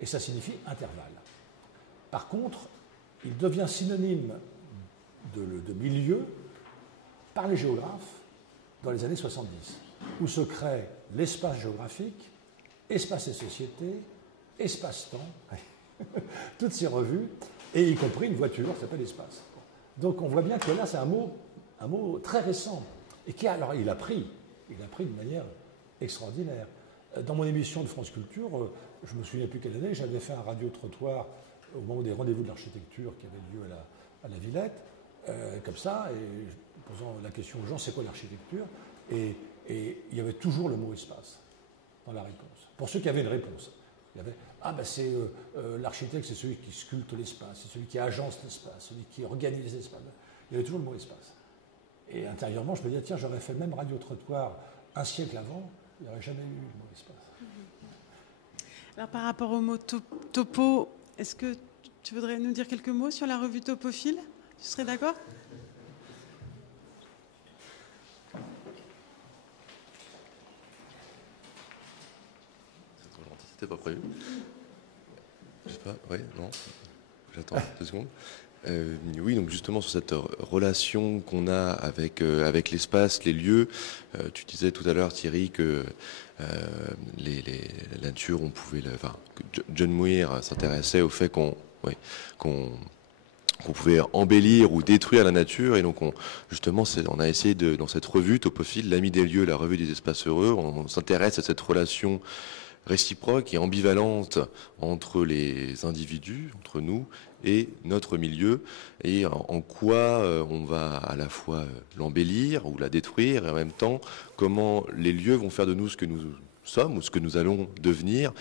Et ça signifie intervalle. Par contre, il devient synonyme de milieu par les géographes dans les années 70, où se crée l'espace géographique, espace et société, espace-temps, toutes ces revues, et y compris une voiture qui s'appelle espace. Donc on voit bien que là, c'est un mot très récent, et qui alors il a pris de manière extraordinaire. Dans mon émission de France Culture, je ne me souviens plus quelle année, j'avais fait un radio-trottoir au moment des rendez-vous de l'architecture qui avait lieu à la Villette, comme ça, et posant la question aux gens, c'est quoi l'architecture, et il y avait toujours le mot espace dans la réponse. Pour ceux qui avaient une réponse, il y avait l'architecte, c'est celui qui sculpte l'espace, c'est celui qui agence l'espace, celui qui organise l'espace. Il y avait toujours le mot espace. Et intérieurement, je me disais, tiens, j'aurais fait le même radio-trottoir un siècle avant, il n'y aurait jamais eu le mot espace. Alors par rapport au mot topo, est-ce que tu voudrais nous dire quelques mots sur la revue Topophile? Tu serais d'accord? C'est trop gentil, c'était pas prévu. Je sais pas, ouais, non, j'attends 2 secondes. Oui, donc justement sur cette relation qu'on a avec l'espace, les lieux, tu disais tout à l'heure Thierry que la nature, on pouvait, que John Muir s'intéressait au fait qu'on pouvait embellir ou détruire la nature, et donc justement on a essayé dans cette revue Topophile, l'ami des lieux, la revue des espaces heureux, on s'intéresse à cette relation réciproque et ambivalente entre les individus, entre nous et notre milieu, et en quoi on va à la fois l'embellir ou la détruire, et en même temps comment les lieux vont faire de nous ce que nous sommes ou ce que nous allons devenir.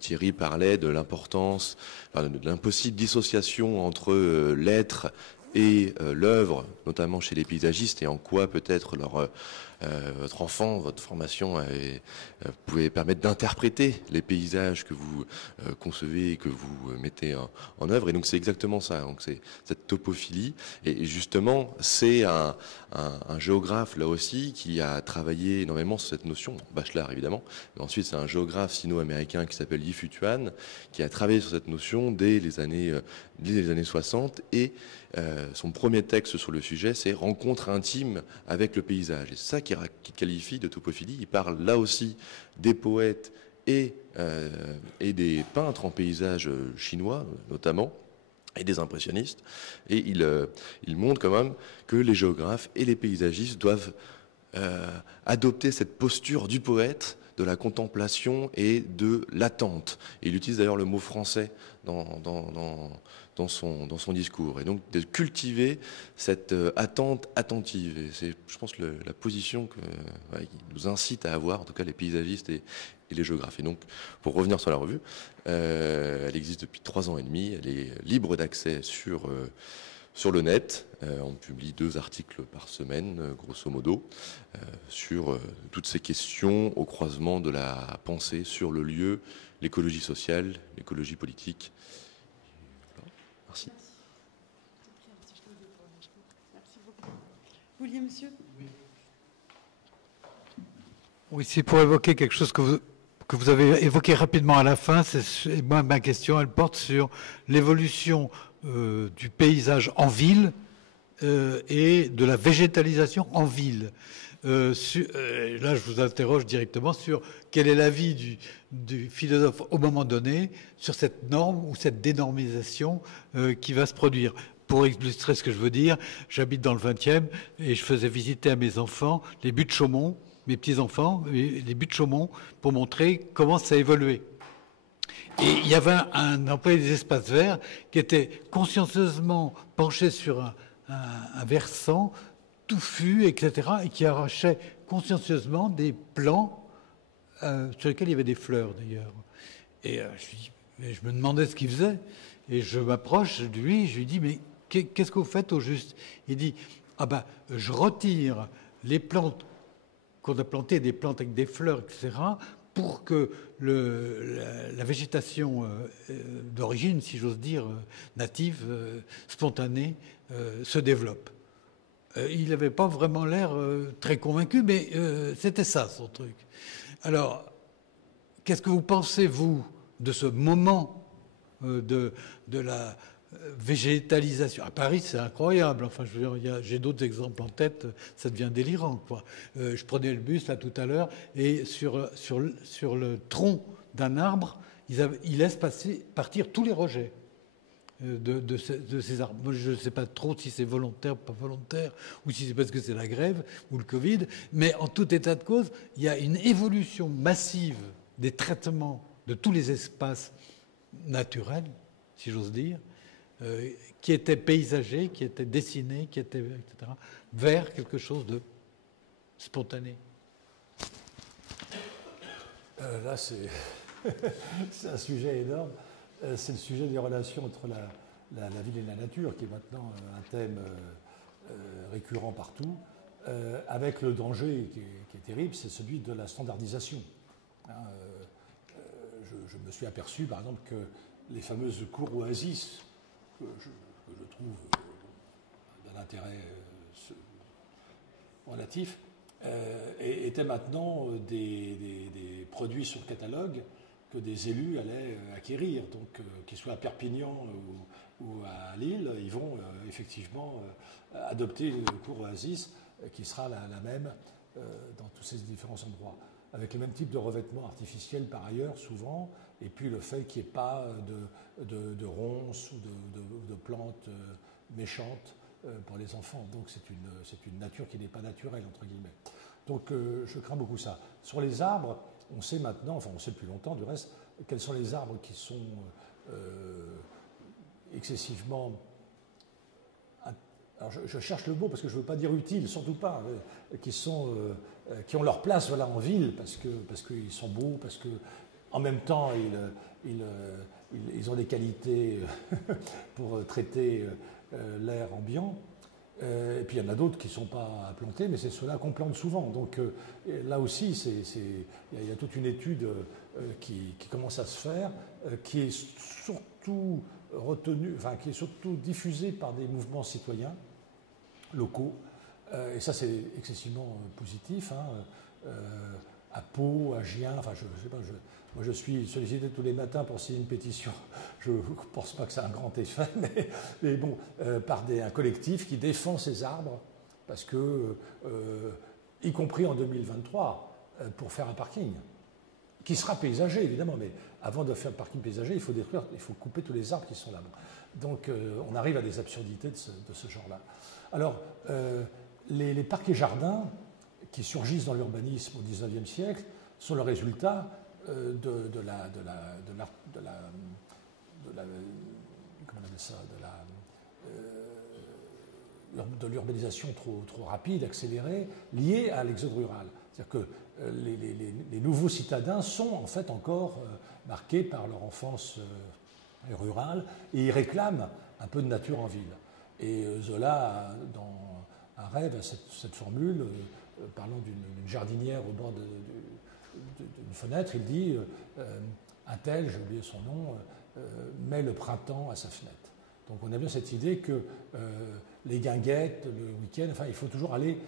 Thierry parlait de l'importance, de l'impossible dissociation entre l'être et l'œuvre, notamment chez les paysagistes, et en quoi peut-être votre enfant, votre formation pouvait permettre d'interpréter les paysages que vous concevez et que vous mettez en œuvre. Et donc c'est exactement ça, donc c'est cette topophilie. Et justement, c'est un géographe là aussi qui a travaillé énormément sur cette notion, Bachelard évidemment, mais ensuite c'est un géographe sino-américain qui s'appelle Yi Futuan, qui a travaillé sur cette notion dès les années 60, et son premier texte sur le sujet, c'est Rencontre intime avec le paysage. Et c'est ça qui qualifie de topophilie. Il parle là aussi des poètes et des peintres en paysage chinois, notamment, et des impressionnistes. Et il montre quand même que les géographes et les paysagistes doivent adopter cette posture du poète, de la contemplation et de l'attente. Il utilise d'ailleurs le mot français dans son discours. Et donc de cultiver cette attente attentive. Et c'est, je pense, la position qui nous incite à avoir, en tout cas les paysagistes et les géographes. Et donc, pour revenir sur la revue, elle existe depuis 3 ans et demi. Elle est libre d'accès sur le net. On publie 2 articles par semaine, grosso modo, sur toutes ces questions au croisement de la pensée sur le lieu, l'écologie sociale, l'écologie politique. Voilà. Merci. Merci beaucoup. Vous vouliez, monsieur ? Oui, c'est pour évoquer quelque chose que vous avez évoqué rapidement à la fin. Moi, ma question, elle porte sur l'évolution du paysage en ville et de la végétalisation en ville. Là, je vous interroge directement sur quel est l'avis du philosophe au moment donné sur cette norme ou cette dénormisation qui va se produire. Pour illustrer ce que je veux dire, j'habite dans le 20e et je faisais visiter à mes enfants les buttes Chaumont, mes petits-enfants, les buttes Chaumont, pour montrer comment ça a évolué. Et il y avait un employé des espaces verts qui était consciencieusement penché sur un versant touffu, etc., et qui arrachait consciencieusement des plants sur lesquels il y avait des fleurs, d'ailleurs. Et je me demandais ce qu'il faisait, et je m'approche de lui, je lui dis, mais qu'est-ce que vous faites au juste ? Il dit, je retire les plantes qu'on a plantées, des plantes avec des fleurs, etc., pour que la végétation d'origine, si j'ose dire, native, spontanée, se développe. Il n'avait pas vraiment l'air très convaincu, mais c'était ça, son truc. Alors, qu'est-ce que vous pensez, vous, de ce moment de la végétalisation? À Paris, c'est incroyable. Enfin, je veux dire, j'ai d'autres exemples en tête, ça devient délirant, quoi. Je prenais le bus, là, tout à l'heure, et sur le tronc d'un arbre, ils laissent partir tous les rejets de ces arbres. Moi, je ne sais pas trop si c'est volontaire ou pas volontaire, ou si c'est parce que c'est la grève ou le Covid, mais en tout état de cause, il y a une évolution massive des traitements de tous les espaces naturels, si j'ose dire, qui étaient paysagers, qui étaient dessinés, etc., vers quelque chose de spontané. Là, c'est un sujet énorme. C'est le sujet des relations entre la ville et la nature, qui est maintenant un thème récurrent partout, avec le danger qui est terrible, c'est celui de la standardisation. Je me suis aperçu, par exemple, que les fameuses cours oasis, que je trouve d'un intérêt relatif, étaient maintenant des produits sur catalogue que des élus allaient acquérir. Donc, qu'ils soient à Perpignan ou à Lille, ils vont effectivement adopter une cour oasis qui sera la même dans tous ces différents endroits, avec le même type de revêtement artificiel par ailleurs, souvent, et puis le fait qu'il n'y ait pas de ronces ou de plantes méchantes pour les enfants. Donc c'est une nature qui n'est pas naturelle, entre guillemets. Donc je crains beaucoup ça. Sur les arbres, on sait maintenant, enfin on sait depuis longtemps du reste, quels sont les arbres qui sont excessivement... Alors je cherche le mot parce que je ne veux pas dire utile, surtout pas, qui ont leur place en ville parce qu'ils sont beaux, parce qu'en même temps ils ont des qualités pour traiter l'air ambiant. Et puis il y en a d'autres qui ne sont pas plantés, mais c'est ceux-là qu'on plante souvent. Donc là aussi, il y a toute une étude qui commence à se faire, qui est surtout retenue, enfin qui est surtout diffusée par des mouvements citoyens locaux. Et ça, c'est excessivement positif. À Pau, à Gien, enfin je sais pas, moi je suis sollicité tous les matins pour signer une pétition. Je ne pense pas que ça a un grand effet, mais bon, par un collectif qui défend ces arbres, parce que, y compris en 2023, pour faire un parking, qui sera paysager évidemment, mais avant de faire le parking paysager, il faut couper tous les arbres qui sont là. Donc on arrive à des absurdités de ce genre-là. Alors, les parcs et jardins, qui surgissent dans l'urbanisme au XIXe siècle sont le résultat de l'urbanisation trop rapide, accélérée, liée à l'exode rural. C'est-à-dire que les nouveaux citadins sont en fait encore marqués par leur enfance rurale et ils réclament un peu de nature en ville. Et Zola, dans un rêve, a cette formule, parlant d'une jardinière au bord d'une fenêtre, il dit un tel, j'ai oublié son nom, met le printemps à sa fenêtre. Donc on a bien cette idée que les guinguettes, le week-end, enfin il faut toujours aller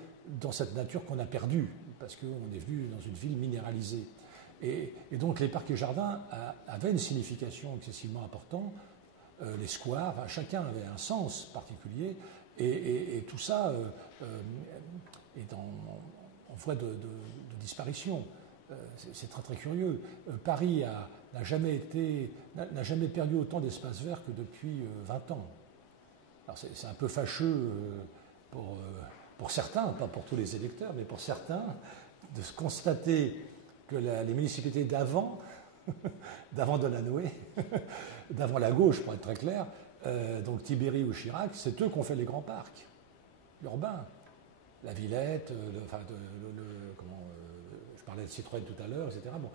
dans cette nature qu'on a perdue, parce qu'on est venu dans une ville minéralisée. Et donc les parcs et jardins avaient une signification excessivement importante, les squares, enfin, chacun avait un sens particulier, et tout ça est en voie de disparition. C'est très très curieux. Paris n'a jamais perdu autant d'espace vert que depuis 20 ans. Alors c'est un peu fâcheux pour certains, pas pour tous les électeurs, mais pour certains, de se constater que les municipalités d'avant Delanoë, d'avant la gauche pour être très clair, donc Tibéri ou Chirac, c'est eux qui ont fait les grands parcs urbains. La Villette, je parlais de Citroën tout à l'heure, etc. Bon,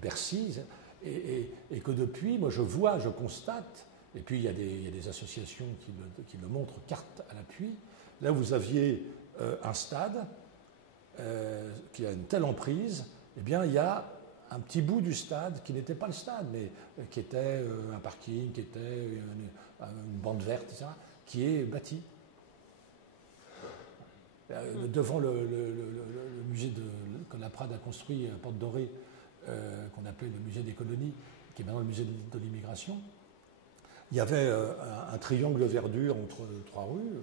Bercy, et que depuis, moi je constate, et puis il y a des associations qui le montrent carte à l'appui. Là, vous aviez un stade qui a une telle emprise, eh bien, il y a un petit bout du stade qui n'était pas le stade, mais qui était un parking, qui était une bande verte, etc., qui est bâti. Devant le musée que la Prade a construit à Porte Dorée, qu'on appelait le musée des colonies, qui est maintenant le musée de l'immigration, il y avait un triangle de verdure entre 3 rues.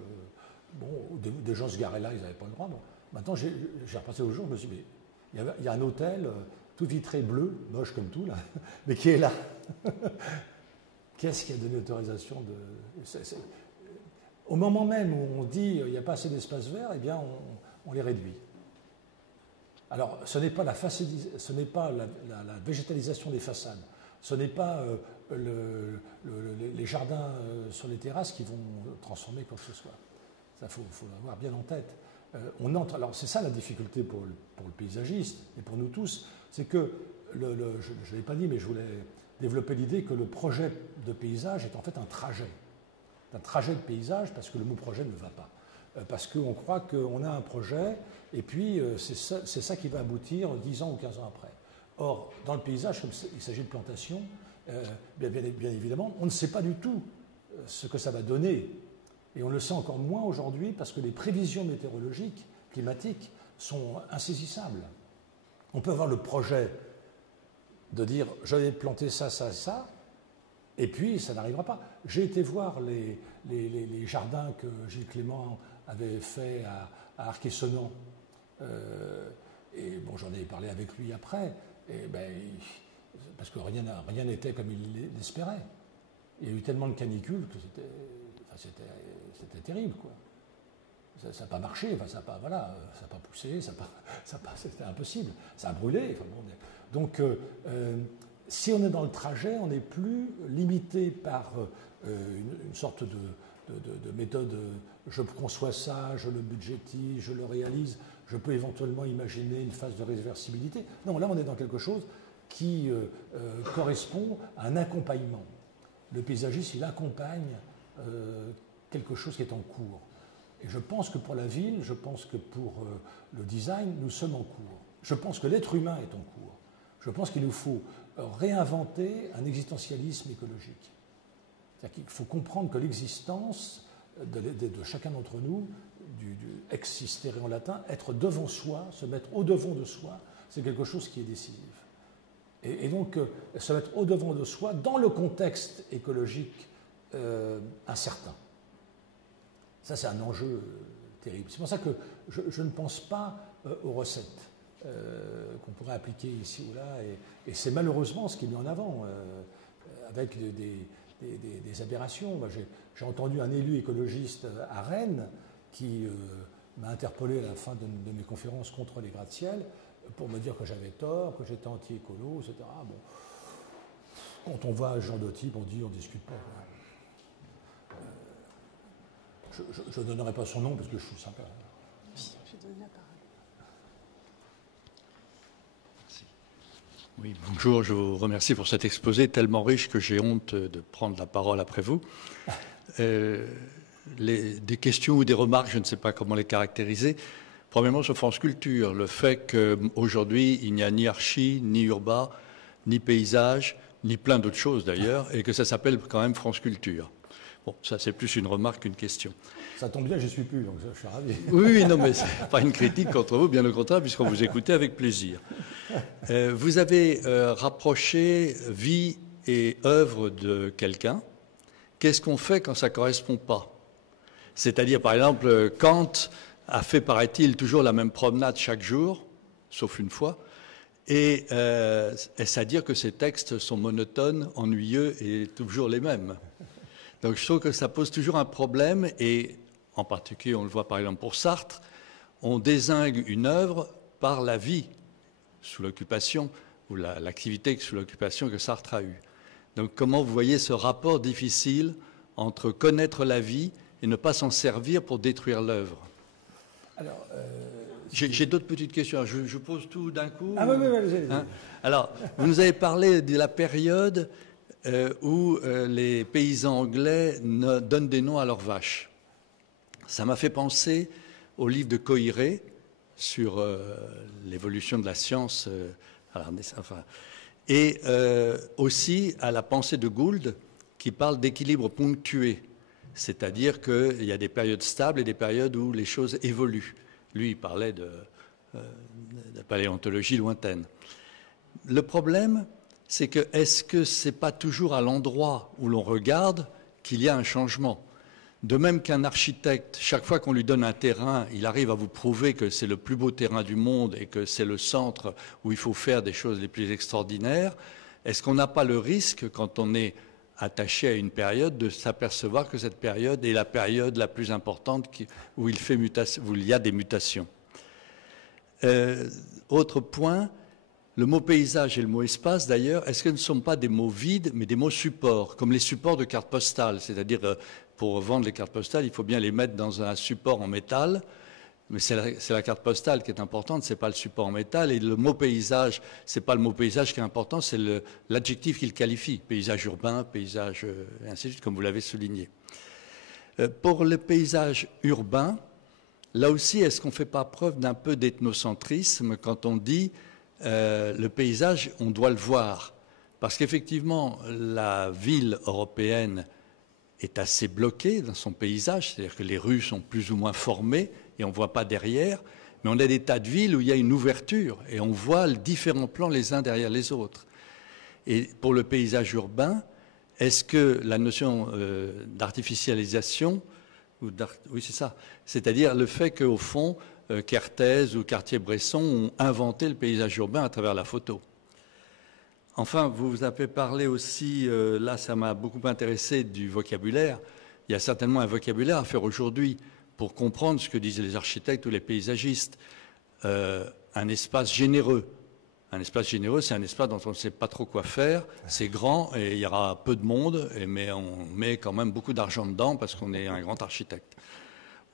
Bon, des gens se garaient là, ils n'avaient pas le droit. Bon. Maintenant, j'ai repassé au jour, je me suis dit, mais il y a un hôtel tout vitré bleu, moche comme tout, là, mais qui est là. Qu'est-ce qui a donné l'autorisation de... Au moment même où on dit qu'il n'y a pas assez d'espace vert, eh bien, on les réduit. Alors, ce n'est pas la végétalisation des façades, ce n'est pas les jardins sur les terrasses qui vont transformer quoi que ce soit. Ça, faut l'avoir bien en tête. Alors, c'est ça la difficulté pour le paysagiste et pour nous tous, c'est que, je ne l'ai pas dit, mais je voulais développer l'idée que le projet de paysage est en fait un trajet. Un trajet de paysage, parce que le mot projet ne va pas. Parce qu'on croit qu'on a un projet, et puis c'est ça qui va aboutir 10 ans ou 15 ans après. Or, dans le paysage, comme il s'agit de plantation, bien évidemment, on ne sait pas du tout ce que ça va donner. Et on le sait encore moins aujourd'hui, parce que les prévisions météorologiques, climatiques, sont insaisissables. On peut avoir le projet de dire « je vais planter ça, ça, ça », et puis, ça n'arrivera pas. J'ai été voir les jardins que Gilles Clément avait fait à Arc-et-Senans. Et bon, j'en ai parlé avec lui après. Et parce que rien n'était comme il l'espérait. Il y a eu tellement de canicules que c'était terrible, quoi. Ça n'a pas marché, ça n'a pas poussé, c'était impossible. Ça a brûlé. Enfin, bon, donc, si on est dans le trajet, on n'est plus limité par une sorte de méthode, je conçois ça, je le budgétise, je le réalise, je peux éventuellement imaginer une phase de réversibilité. Non, là on est dans quelque chose qui correspond à un accompagnement. Le paysagiste, il accompagne quelque chose qui est en cours. Et je pense que pour la ville, je pense que pour le design, nous sommes en cours. Je pense que l'être humain est en cours. Je pense qu'il nous faut réinventer un existentialisme écologique. C'est-à-dire qu'il faut comprendre que l'existence de chacun d'entre nous, du existere en latin, être devant soi, se mettre au-devant de soi, c'est quelque chose qui est décisif. Et donc, se mettre au-devant de soi dans le contexte écologique incertain. Ça, c'est un enjeu terrible. C'est pour ça que je ne pense pas aux recettes qu'on pourrait appliquer ici ou là, et c'est malheureusement ce qui est mis en avant, avec des aberrations. J'ai entendu un élu écologiste à Rennes qui m'a interpellé à la fin de mes conférences contre les gratte-ciel pour me dire que j'avais tort, que j'étais anti-écolo, etc. Bon. Quand on va à Jean Doty, on dit on ne discute pas. Je ne donnerai pas son nom parce que je suis sympa. Je donne la parole. Oui, bonjour, je vous remercie pour cet exposé tellement riche que j'ai honte de prendre la parole après vous. Des questions ou des remarques, je ne sais pas comment les caractériser. Premièrement, sur France Culture, le fait qu'aujourd'hui, il n'y a ni archi, ni urbain, ni paysage, ni plein d'autres choses d'ailleurs, et que ça s'appelle quand même France Culture. Bon, ça c'est plus une remarque qu'une question. Ça tombe bien, je n'y suis plus, donc je suis ravi. Oui, non, mais ce n'est pas une critique contre vous, bien au contraire, puisqu'on vous écoutait avec plaisir. Vous avez rapproché vie et œuvre de quelqu'un. Qu'est-ce qu'on fait quand ça ne correspond pas? C'est-à-dire, par exemple, Kant a fait, paraît-il, toujours la même promenade chaque jour, sauf une fois, et est-ce à dire que ces textes sont monotones, ennuyeux et toujours les mêmes? Donc je trouve que ça pose toujours un problème, et en particulier, on le voit par exemple pour Sartre, on dézingue une œuvre par la vie sous l'occupation, ou l'activité sous l'occupation que Sartre a eue. Donc comment vous voyez ce rapport difficile entre connaître la vie et ne pas s'en servir pour détruire l'œuvre? Alors, j'ai d'autres petites questions. Alors, je pose tout d'un coup. Ah oui, allez-y. Hein? Alors, vous nous avez parlé de la période où les paysans anglais donnent des noms à leurs vaches. Ça m'a fait penser au livre de Coiré sur l'évolution de la science, et aussi à la pensée de Gould qui parle d'équilibre ponctué, c'est-à-dire qu'il y a des périodes stables et des périodes où les choses évoluent. Lui, il parlait de paléontologie lointaine. Le problème, c'est que est-ce que ce n'est pas toujours à l'endroit où l'on regarde qu'il y a un changement? De même qu'un architecte, chaque fois qu'on lui donne un terrain, il arrive à vous prouver que c'est le plus beau terrain du monde et que c'est le centre où il faut faire des choses les plus extraordinaires. Est-ce qu'on n'a pas le risque, quand on est attaché à une période, de s'apercevoir que cette période est la période la plus importante où il y a des mutations? Autre point, le mot paysage et le mot espace, d'ailleurs, est-ce que ne sont pas des mots vides, mais des mots supports, comme les supports de cartes postales? C'est-à-dire, pour vendre les cartes postales, il faut bien les mettre dans un support en métal, mais c'est la carte postale qui est importante, ce n'est pas le support en métal. Et le mot paysage, ce n'est pas le mot paysage qui est important, c'est l'adjectif qu'il qualifie. Paysage urbain, paysage, et ainsi de suite, comme vous l'avez souligné. Pour le paysage urbain, là aussi, est-ce qu'on ne fait pas preuve d'un peu d'ethnocentrisme quand on dit le paysage, on doit le voir? Parce qu'effectivement, la ville européenne est assez bloquée dans son paysage, c'est-à-dire que les rues sont plus ou moins formées et on ne voit pas derrière, mais on a des tas de villes où il y a une ouverture et on voit les différents plans les uns derrière les autres. Et pour le paysage urbain, est-ce que la notion d'artificialisation, oui c'est ça, c'est-à-dire le fait qu'au fond, Kertész ou Cartier-Bresson ont inventé le paysage urbain à travers la photo? Enfin, vous avez parlé aussi, là ça m'a beaucoup intéressé, du vocabulaire. Il y a certainement un vocabulaire à faire aujourd'hui pour comprendre ce que disaient les architectes ou les paysagistes. Un espace généreux. Un espace généreux, c'est un espace dont on ne sait pas trop quoi faire. C'est grand et il y aura peu de monde, mais on met quand même beaucoup d'argent dedans parce qu'on est un grand architecte.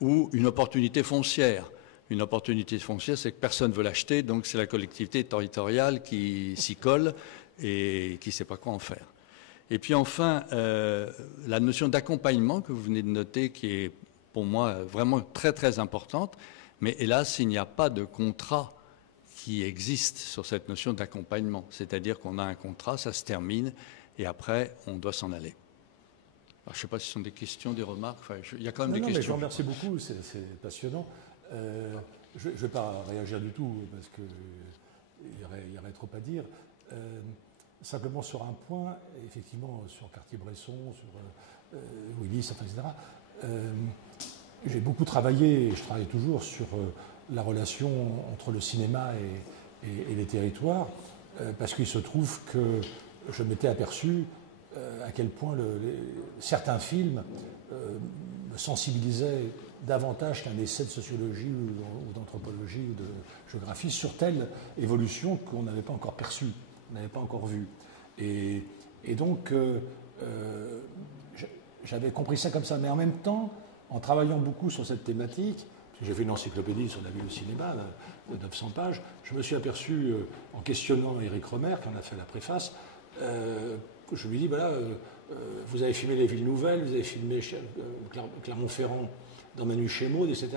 Ou une opportunité foncière. Une opportunité foncière, c'est que personne ne veut l'acheter, donc c'est la collectivité territoriale qui s'y colle et qui ne sait pas quoi en faire. Et puis enfin, la notion d'accompagnement que vous venez de noter, qui est pour moi vraiment très très importante, mais hélas, il n'y a pas de contrat qui existe sur cette notion d'accompagnement. C'est-à-dire qu'on a un contrat, ça se termine, et après, on doit s'en aller. Alors, je ne sais pas si ce sont des questions, des remarques, enfin, il y a quand même des questions. Mais je vous remercie beaucoup, c'est passionnant. Je ne vais pas réagir du tout, parce qu'il y aurait trop à dire. Simplement sur un point, effectivement, sur Cartier-Bresson, sur Willis, etc., j'ai beaucoup travaillé, et je travaille toujours, sur la relation entre le cinéma et les territoires, parce qu'il se trouve que je m'étais aperçu à quel point certains films me sensibilisaient davantage qu'un essai de sociologie ou d'anthropologie ou de géographie sur telle évolution qu'on n'avait pas encore perçue, on n'avait pas encore vue. Et donc, j'avais compris ça comme ça. Mais en même temps, en travaillant beaucoup sur cette thématique, j'ai fait une encyclopédie sur la vie et le cinéma de 900 pages, je me suis aperçu, en questionnant Éric Romer, qui en a fait la préface, je lui dis, voilà, vous avez filmé les villes nouvelles, vous avez filmé Clermont-Ferrand dans Manu Chémaud, etc.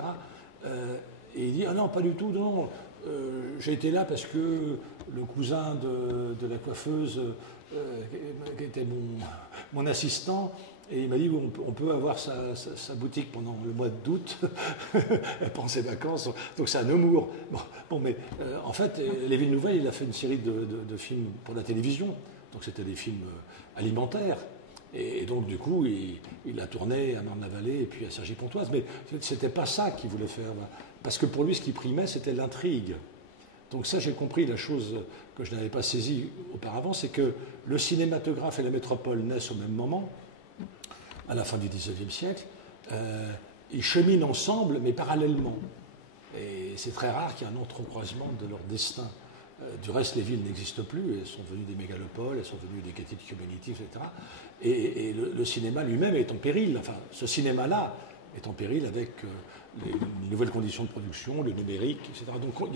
Et il dit, ah non, pas du tout, non, j'ai été là parce que le cousin de la coiffeuse, qui était mon assistant, et il m'a dit, on peut avoir sa boutique pendant le mois d'août, pendant ses vacances, donc c'est à Nemours. Bon, mais en fait, Les Villes Nouvelles, il a fait une série de films pour la télévision, donc c'était des films alimentaires. Et donc, du coup, il a tourné à Marne-la-Vallée et puis à Cergy-Pontoise. Mais c'était pas ça qu'il voulait faire. Parce que pour lui, ce qui primait, c'était l'intrigue. Donc ça, j'ai compris la chose que je n'avais pas saisie auparavant, c'est que le cinématographe et la métropole naissent au même moment, à la fin du XIXe siècle. Ils cheminent ensemble, mais parallèlement. Et c'est très rare qu'il y ait un entrecroisement de leur destin. Du reste, les villes n'existent plus, elles sont devenues des mégalopoles, elles sont devenues des gated communities, etc. Et le cinéma lui-même est en péril. Enfin, ce cinéma-là est en péril avec les nouvelles conditions de production, le numérique, etc. Donc il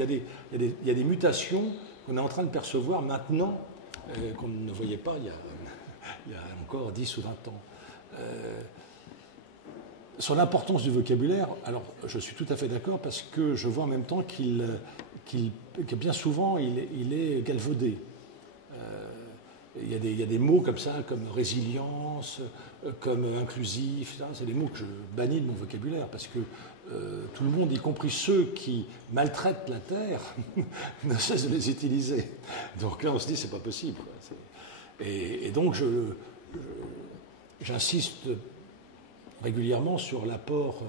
y a des mutations qu'on est en train de percevoir maintenant, qu'on ne voyait pas il y a encore 10 ou 20 ans. Sur l'importance du vocabulaire, alors je suis tout à fait d'accord parce que je vois en même temps que bien souvent il est galvaudé. Il y a des mots comme ça, comme résilience, comme inclusif, c'est des mots que je bannis de mon vocabulaire parce que tout le monde, y compris ceux qui maltraitent la terre, ne cesse de les utiliser. Donc là on se dit c'est pas possible. Et donc j'insiste régulièrement sur l'apport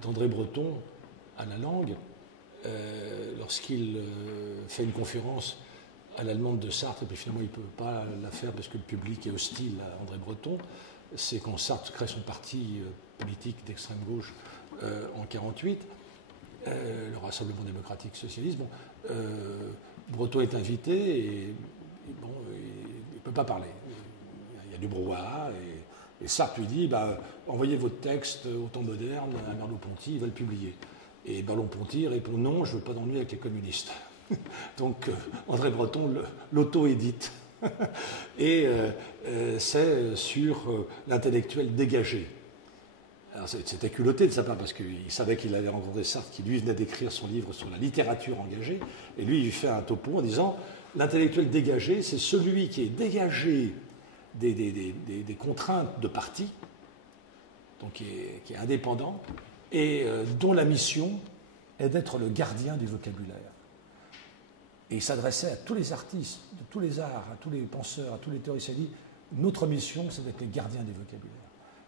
d'André Breton à la langue lorsqu'il fait une conférence à l'allemande de Sartre, et puis finalement il ne peut pas la faire parce que le public est hostile à André Breton. C'est quand Sartre crée son parti politique d'extrême gauche en 1948, le Rassemblement démocratique socialiste. Bon, Breton est invité et bon, il ne peut pas parler. Il y a du brouhaha et Sartre lui dit envoyez votre texte au Temps moderne à Merleau-Ponty, il va le publier. Et Merleau-Ponty répond non, je ne veux pas d'ennui avec les communistes. Donc André Breton l'auto-édite. Et c'est sur l'intellectuel dégagé. Alors c'était culotté de sa part parce qu'il savait qu'il avait rencontré Sartre qui lui venait d'écrire son livre sur la littérature engagée. Et lui, il fait un topo en disant l'intellectuel dégagé, c'est celui qui est dégagé des contraintes de parti, donc qui est indépendant, et dont la mission est d'être le gardien du vocabulaire. Et il s'adressait à tous les artistes, de tous les arts, à tous les penseurs, à tous les théoriciens. Il dit, notre mission, c'est d'être les gardiens du vocabulaire.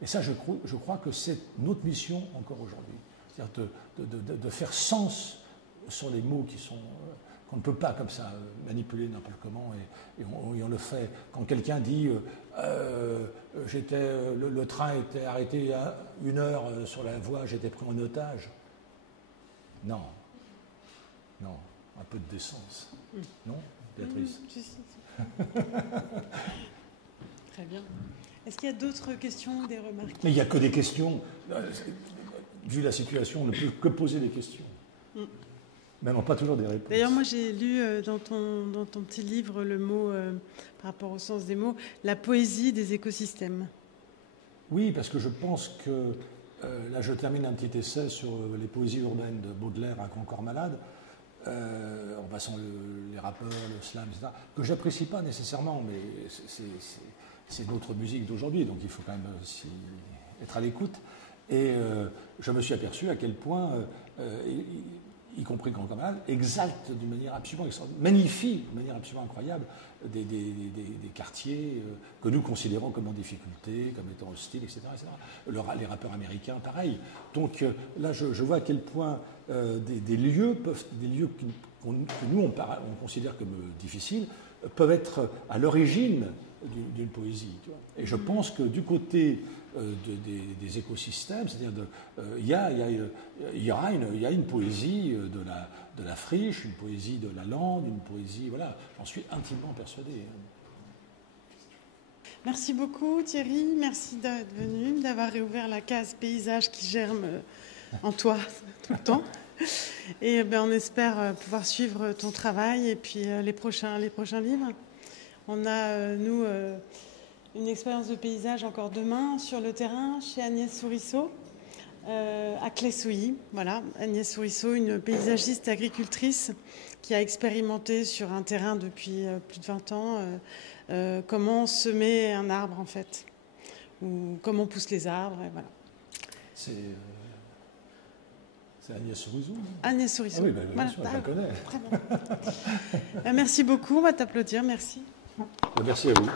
Et ça, je crois que c'est notre mission encore aujourd'hui. C'est-à-dire de faire sens sur les mots qu'on ne peut pas comme ça manipuler n'importe comment. Et on le fait. Quand quelqu'un dit le train était arrêté à 1 heure sur la voie, j'étais pris en otage. Non. Un peu de décence. Non, Béatrice? Très bien. Est-ce qu'il y a d'autres questions, des remarques? Mais il n'y a que des questions. Vu la situation, on ne peut que poser des questions. Mais non, pas toujours des réponses. D'ailleurs, moi, j'ai lu dans ton petit livre le mot, par rapport au sens des mots, la poésie des écosystèmes. Oui, parce que je pense que, là, je termine un petit essai sur les poésies urbaines de Baudelaire à Grand Corps Malade, en passant les rappeurs, le slam, etc., que je n'apprécie pas nécessairement, mais c'est notre musique d'aujourd'hui, donc il faut quand même être à l'écoute. Et je me suis aperçu à quel point, y compris Grand Corps Malade, exalte d'une manière absolument extraordinaire, magnifie d'une manière absolument incroyable des quartiers que nous considérons comme en difficulté, comme étant hostiles, etc. Les rappeurs américains, pareil. Donc là, je vois à quel point des lieux que nous on considère comme difficiles, peuvent être à l'origine d'une poésie. Tu vois. Et je pense que du côté des écosystèmes, c'est-à-dire il y a une poésie de la friche, une poésie de la lande, une poésie, voilà, j'en suis intimement persuadé. Merci beaucoup Thierry, merci d'être venu, d'avoir réouvert la case paysage qui germe en toi tout le temps. Et on espère pouvoir suivre ton travail et puis les prochains livres. On a, nous, une expérience de paysage encore demain sur le terrain chez Agnès Sourisseau à Clé-Souilly. Voilà, Agnès Sourisseau, une paysagiste agricultrice qui a expérimenté sur un terrain depuis plus de 20 ans comment semer un arbre en fait, ou comment poussent les arbres. Et voilà. C'est Agnès Sourisseau. Agnès Sourisseau. Ah oui, bien sûr, je la connais. Très bien. Merci beaucoup, on va t'applaudir, merci. Merci à vous.